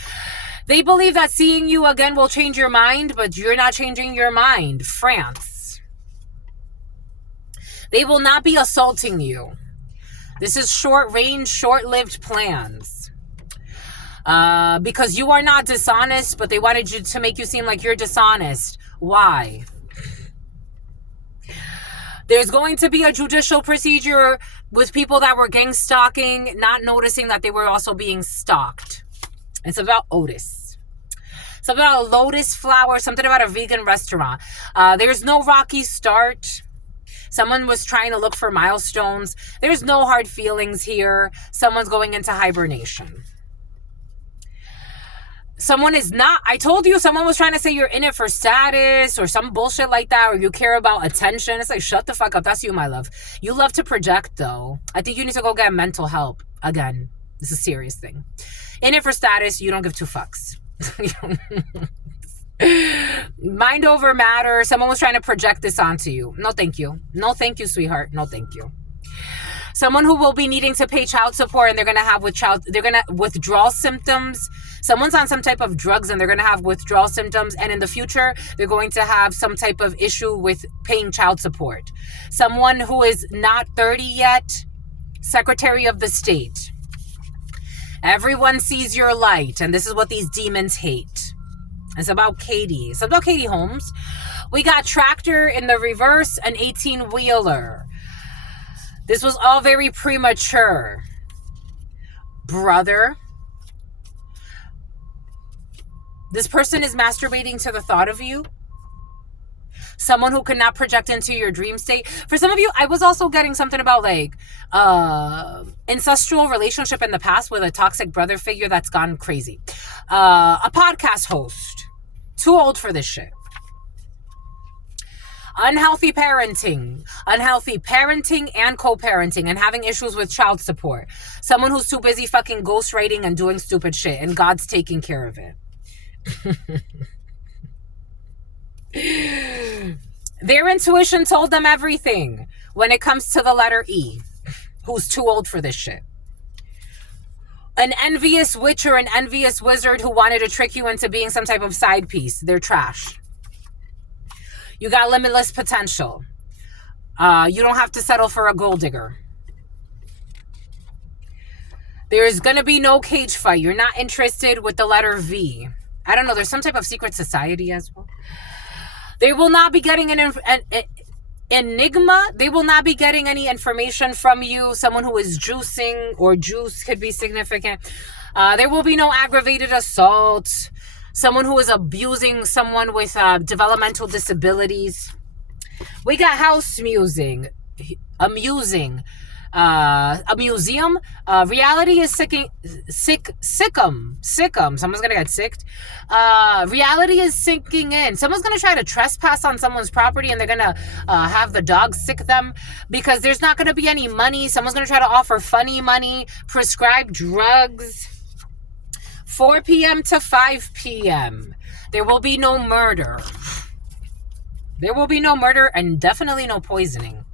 They believe that seeing you again will change your mind, but you're not changing your mind. France. They will not be assaulting you. This is short-range, short-lived plans. Because you are not dishonest, but they wanted you to make you seem like you're dishonest. Why? There's going to be a judicial procedure with people that were gang stalking, not noticing that they were also being stalked. It's about Otis. Something about a lotus flower, something about a vegan restaurant. There's no rocky start. Someone was trying to look for milestones. There's no hard feelings here. Someone's going into hibernation. Someone is not, I told you someone was trying to say you're in it for status or some bullshit like that, or you care about attention. It's like, shut the fuck up. That's you, my love. You love to project, though. I think you need to go get mental help. Again, this is a serious thing. In it for status, you don't give two fucks. Mind over matter. Someone was trying to project this onto you. No, thank you. No, thank you, sweetheart. No, thank you. Someone who will be needing to pay child support and they're going to have withdrawal symptoms. Someone's on some type of drugs and they're going to have withdrawal symptoms. And in the future, they're going to have some type of issue with paying child support. Someone who is not 30 yet, Secretary of the State. Everyone sees your light. And this is what these demons hate. It's about Katie. It's about Katie Holmes. We got tractor in the reverse, an 18-wheeler. This was all very premature. Brother. This person is masturbating to the thought of you. Someone who cannot project into your dream state. For some of you, I was also getting something about like incestual relationship in the past with a toxic brother figure that's gone crazy. A podcast host. Too old for this shit. Unhealthy parenting and co-parenting and having issues with child support. Someone who's too busy fucking ghostwriting and doing stupid shit and God's taking care of it. Their intuition told them everything when it comes to the letter E. Who's too old for this shit. An envious witch or an envious wizard who wanted to trick you into being some type of side piece. They're trash. You got limitless potential. You don't have to settle for a gold digger. There's going to be no cage fight. You're not interested with the letter V. I don't know. There's some type of secret society as well. They will not be getting an enigma. They will not be getting any information from you. Someone who is juicing or juice could be significant. There will be no aggravated assault. Someone who is abusing someone with developmental disabilities. We got house amusing. A museum. Reality is sickum. Someone's gonna get sicked. Reality is sinking in. Someone's gonna try to trespass on someone's property and they're gonna have the dog sick them because there's not gonna be any money. Someone's gonna try to offer funny money, prescribe drugs. 4 p.m. to 5 p.m. There will be no murder. There will be no murder and definitely no poisoning.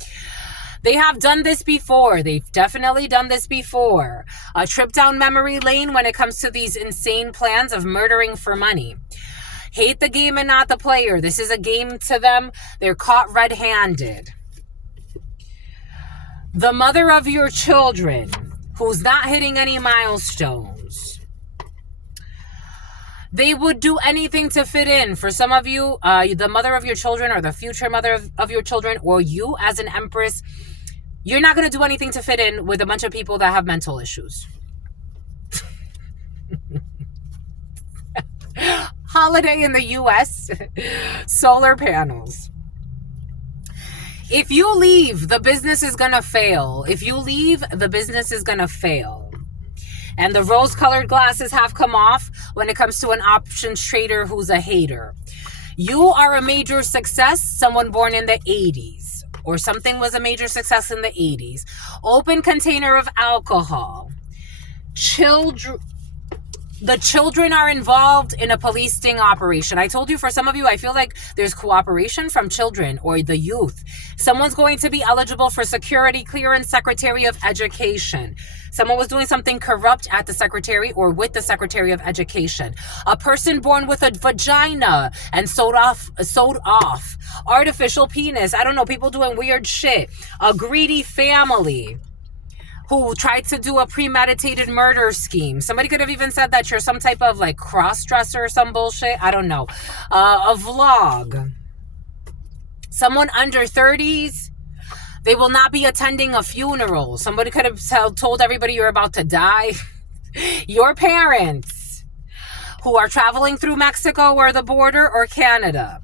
They have done this before. They've definitely done this before. A trip down memory lane when it comes to these insane plans of murdering for money. Hate the game and not the player. This is a game to them. They're caught red-handed. The mother of your children who's not hitting any milestones. They would do anything to fit in. For some of you, the mother of your children or the future mother of your children or you as an empress, you're not going to do anything to fit in with a bunch of people that have mental issues. Holiday in the U.S. Solar panels. If you leave, the business is going to fail. If you leave, the business is going to fail. And the rose-colored glasses have come off when it comes to an options trader who's a hater. You are a major success, someone born in the 80s. Or something was a major success in the 80s. Open container of alcohol. The children are involved in a police sting operation. I told you, for some of you, I feel like there's cooperation from children or the youth. Someone's going to be eligible for security clearance, Secretary of Education. Someone was doing something corrupt at the Secretary or with the Secretary of Education. A person born with a vagina and sewed off. Artificial penis. I don't know, people doing weird shit. A greedy family who tried to do a premeditated murder scheme. Somebody could have even said that you're some type of like cross-dresser or some bullshit. I don't know. A vlog. Someone under 30s. They will not be attending a funeral. Somebody could have told everybody you're about to die. Your parents who are traveling through Mexico or the border or Canada.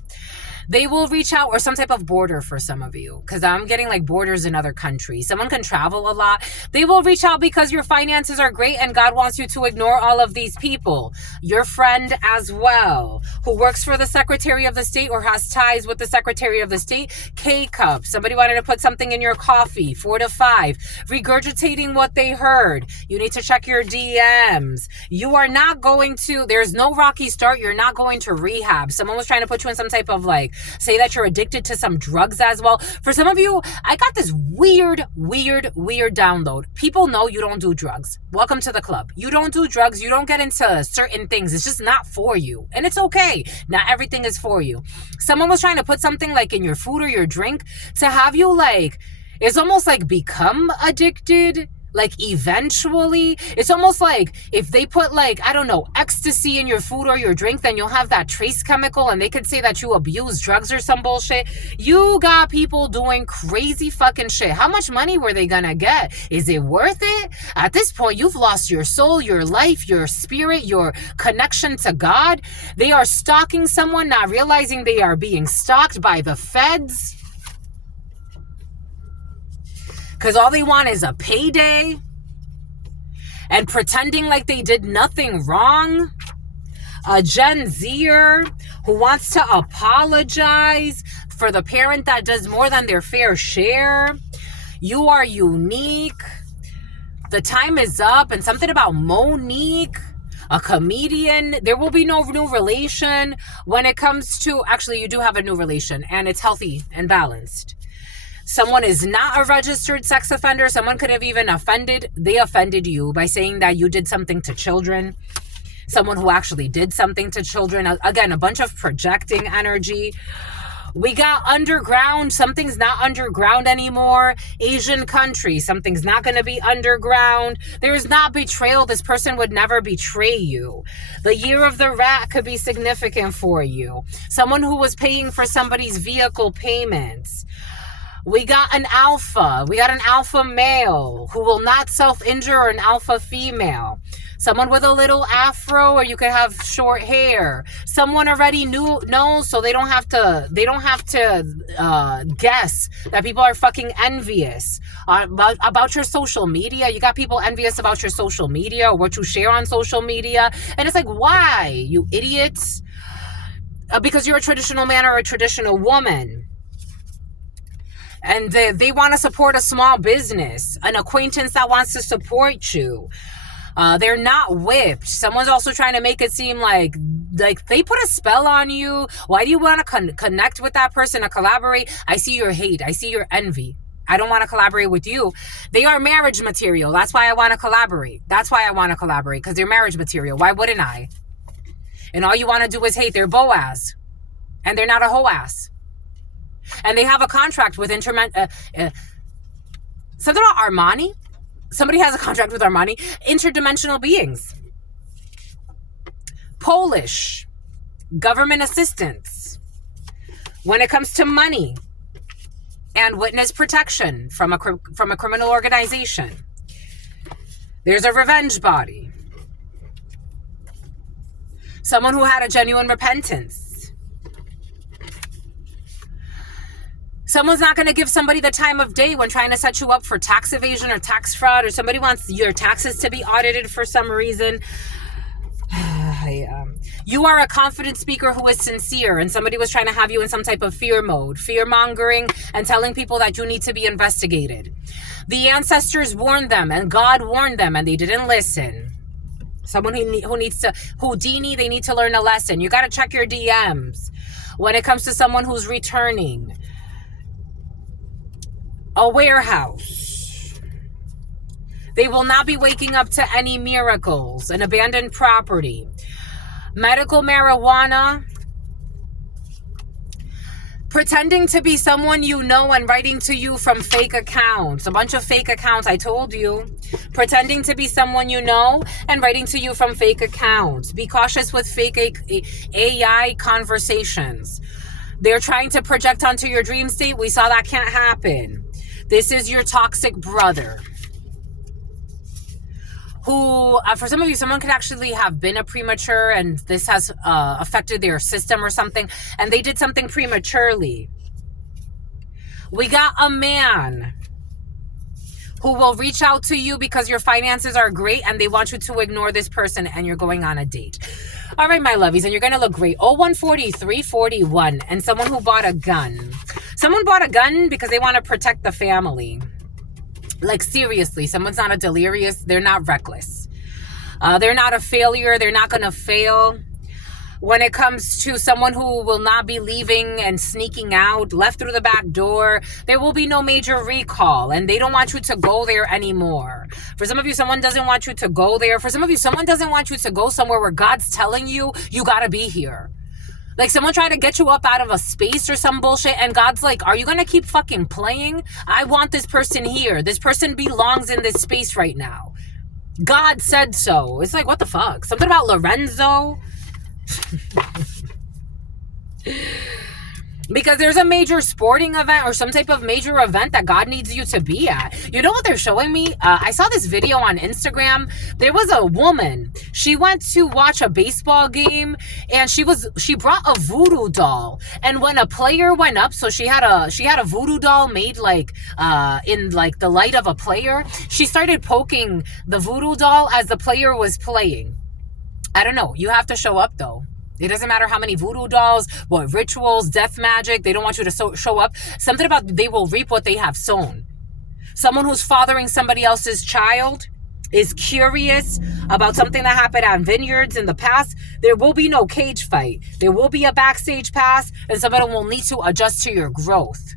They will reach out, or some type of border for some of you, because I'm getting like borders in other countries. Someone can travel a lot. They will reach out because your finances are great and God wants you to ignore all of these people. Your friend as well, who works for the Secretary of the State or has ties with the Secretary of the State. K-cup. Somebody wanted to put something in your coffee. 4 to 5. Regurgitating what they heard. You need to check your DMs. You are not going to, there's no rocky start. You're not going to rehab. Someone was trying to put you in some type of like, say that you're addicted to some drugs as well. For some of you, I got this weird download. People know you don't do drugs. Welcome to the club. You don't do drugs. You don't get into certain things. It's just not for you. And it's okay. Not everything is for you. Someone was trying to put something like in your food or your drink to have you like, it's almost like become addicted. Like eventually, it's almost like if they put like, I don't know, ecstasy in your food or your drink, then you'll have that trace chemical and they could say that you abuse drugs or some bullshit. You got people doing crazy fucking shit. How much money were they gonna get? Is it worth it? At this point, you've lost your soul, your life, your spirit, your connection to God. They are stalking someone, not realizing they are being stalked by the feds. Because all they want is a payday and pretending like they did nothing wrong. A Gen Zer who wants to apologize for the parent that does more than their fair share. You are unique. The time is up. And something about Monique, a comedian. There will be no new relation when it comes to, actually, you do have a new relation and it's healthy and balanced. Someone is not a registered sex offender. Someone could have even they offended you by saying that you did something to children. Someone who actually did something to children. Again, a bunch of projecting energy. We got underground. Something's not underground anymore. Asian country. Something's not going to be underground. There is not betrayal. This person would never betray you. The year of the rat could be significant for you. Someone who was paying for somebody's vehicle payments. We got an alpha. We got an alpha male who will not self-injure, or an alpha female. Someone with a little afro, or you could have short hair. Someone already knows, so they don't have to guess that people are fucking envious about your social media. You got people envious about your social media or what you share on social media. And it's like, why, you idiots? Because you're a traditional man or a traditional woman. And they want to support a small business, an acquaintance that wants to support you. They're not whipped. Someone's also trying to make it seem like they put a spell on you. Why do you want to connect with that person, to collaborate? I see your hate. I see your envy. I don't want to collaborate with you. They are marriage material. That's why I want to collaborate. Because they're marriage material. Why wouldn't I? And all you want to do is hate. They're Boaz. And they're not a hoe-ass. And they have a contract with something about Armani. Somebody has a contract with Armani. Interdimensional beings. Polish. Government assistance. When it comes to money and witness protection from a criminal organization. There's a revenge body. Someone who had a genuine repentance. Someone's not going to give somebody the time of day when trying to set you up for tax evasion or tax fraud, or somebody wants your taxes to be audited for some reason. You are a confident speaker who is sincere, and somebody was trying to have you in some type of fear mode, fear-mongering, and telling people that you need to be investigated. The ancestors warned them, and God warned them, and they didn't listen. Someone who needs to, Houdini, they need to learn a lesson. You got to check your DMs. When it comes to someone who's returning. A warehouse. They will not be waking up to any miracles. An abandoned property. Medical marijuana. Pretending to be someone you know and writing to you from fake accounts. A bunch of fake accounts, I told you. Pretending to be someone you know and writing to you from fake accounts. Be cautious with fake AI conversations. They're trying to project onto your dream state. We saw that can't happen. This is your toxic brother. who, for some of you, someone could actually have been a premature and this has affected their system or something, and they did something prematurely. We got a man who will reach out to you because your finances are great and they want you to ignore this person and you're going on a date. All right, my lovies, and you're going to look great. 014341, and someone who bought a gun. Someone bought a gun because they want to protect the family. Like, seriously, someone's not a delirious. They're not reckless. They're not a failure. They're not going to fail. When it comes to someone who will not be leaving and sneaking out, left through the back door, there will be no major recall, and they don't want you to go there anymore. For some of you, someone doesn't want you to go there. For some of you, someone doesn't want you to go somewhere where God's telling you, you got to be here. Like, someone tried to get you up out of a space or some bullshit, and God's like, are you going to keep fucking playing? I want this person here. This person belongs in this space right now. God said so. It's like, what the fuck? Something about Lorenzo. Because there's a major sporting event or some type of major event that God needs you to be at. You know what they're showing me? I saw this video on Instagram. There was a woman. She went to watch a baseball game and she brought a voodoo doll. And when a player went up, so she had a voodoo doll made like in like the light of a player. She started poking the voodoo doll as the player was playing. I don't know. You have to show up though. It doesn't matter how many voodoo dolls, what rituals, death magic. They don't want you to show up. Something about they will reap what they have sown. Someone who's fathering somebody else's child is curious about something that happened on vineyards in the past. There will be no cage fight. There will be a backstage pass, and somebody will need to adjust to your growth.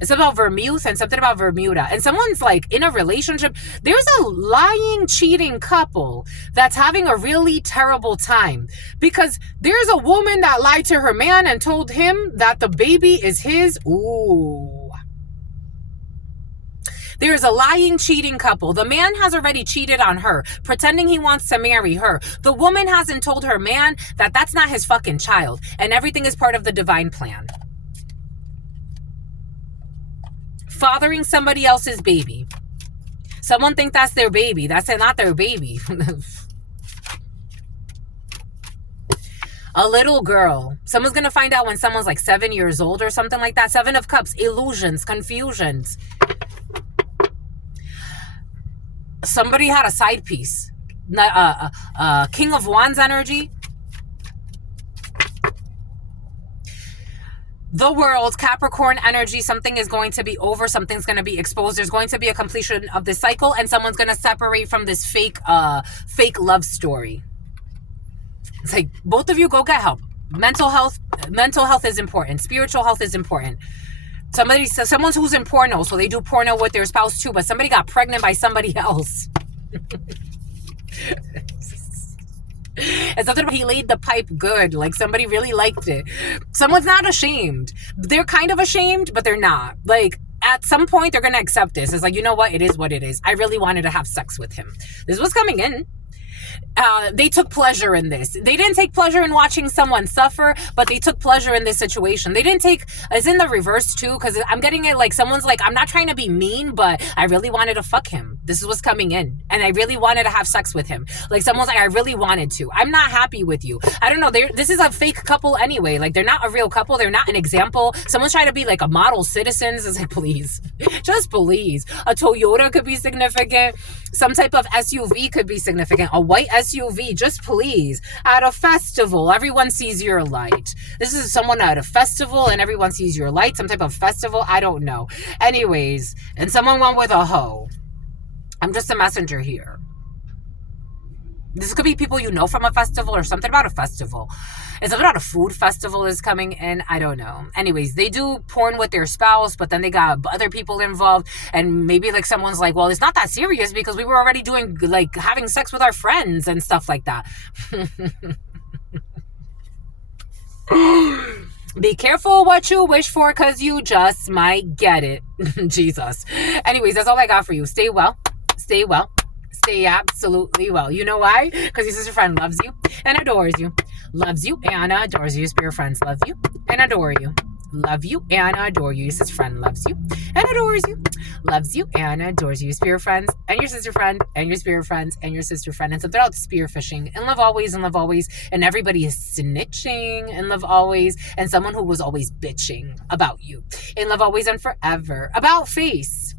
It's about vermouth and something about Bermuda. And someone's like in a relationship. There's a lying, cheating couple that's having a really terrible time because there's a woman that lied to her man and told him that the baby is his. Ooh. There's a lying, cheating couple. The man has already cheated on her, pretending he wants to marry her. The woman hasn't told her man that that's not his fucking child and everything is part of the divine plan. Fathering somebody else's baby. Someone think that's their baby. That's not their baby. A little girl. Someone's going to find out when someone's like 7 years old or something like that. 7 of Cups. Illusions. Confusions. Somebody had a side piece. King of Wands energy. The world, Capricorn energy, something is going to be over, something's going to be exposed. There's going to be a completion of this cycle and someone's going to separate from this fake love story. It's like, both of you go get help. Mental health is important. Spiritual health is important. Someone who's in porno, so they do porno with their spouse too, but somebody got pregnant by somebody else. And something about he laid the pipe good, like somebody really liked it. Someone's not ashamed. They're kind of ashamed, but they're not. Like, at some point, they're going to accept this. It's like, you know what? It is what it is. I really wanted to have sex with him. This was coming in. They took pleasure in this. They didn't take pleasure in watching someone suffer, but they took pleasure in this situation. They didn't take, it's in the reverse too, because I'm getting it like someone's like, I'm not trying to be mean, but I really wanted to fuck him. This is what's coming in. And I really wanted to have sex with him. Like someone's like, I really wanted to. I'm not happy with you. I don't know. This is a fake couple anyway. Like they're not a real couple. They're not an example. Someone's trying to be like a model citizens. It's like, please, just please. A Toyota could be significant. Some type of SUV could be significant. A white SUV, just please. At a festival, everyone sees your light. This is someone at a festival and everyone sees your light. Some type of festival. I don't know. Anyways, and someone went with a hoe. I'm just a messenger here. This could be people you know from a festival or something about a festival. It's something about a food festival is coming in. I don't know. Anyways, they do porn with their spouse, but then they got other people involved. And maybe like someone's like, well, it's not that serious because we were already doing like having sex with our friends and stuff like that. Be careful what you wish for because you just might get it. Jesus. Anyways, that's all I got for you. Stay well. Stay well. Stay absolutely well. You know why? Because your sister friend loves you and adores you. Loves you and adores you. Spirit friends love you and adore you. love you and adore you. Your sister friend loves you and adores you, loves you and adores you. Your spirit friends and your sister friend and your spirit friends and your sister friend. And so they're out spear fishing, and love always, and love always. And everybody is snitching, and love always. And someone who was always bitching about you, in love always and forever. About face.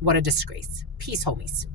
What a disgrace. Peace, homies.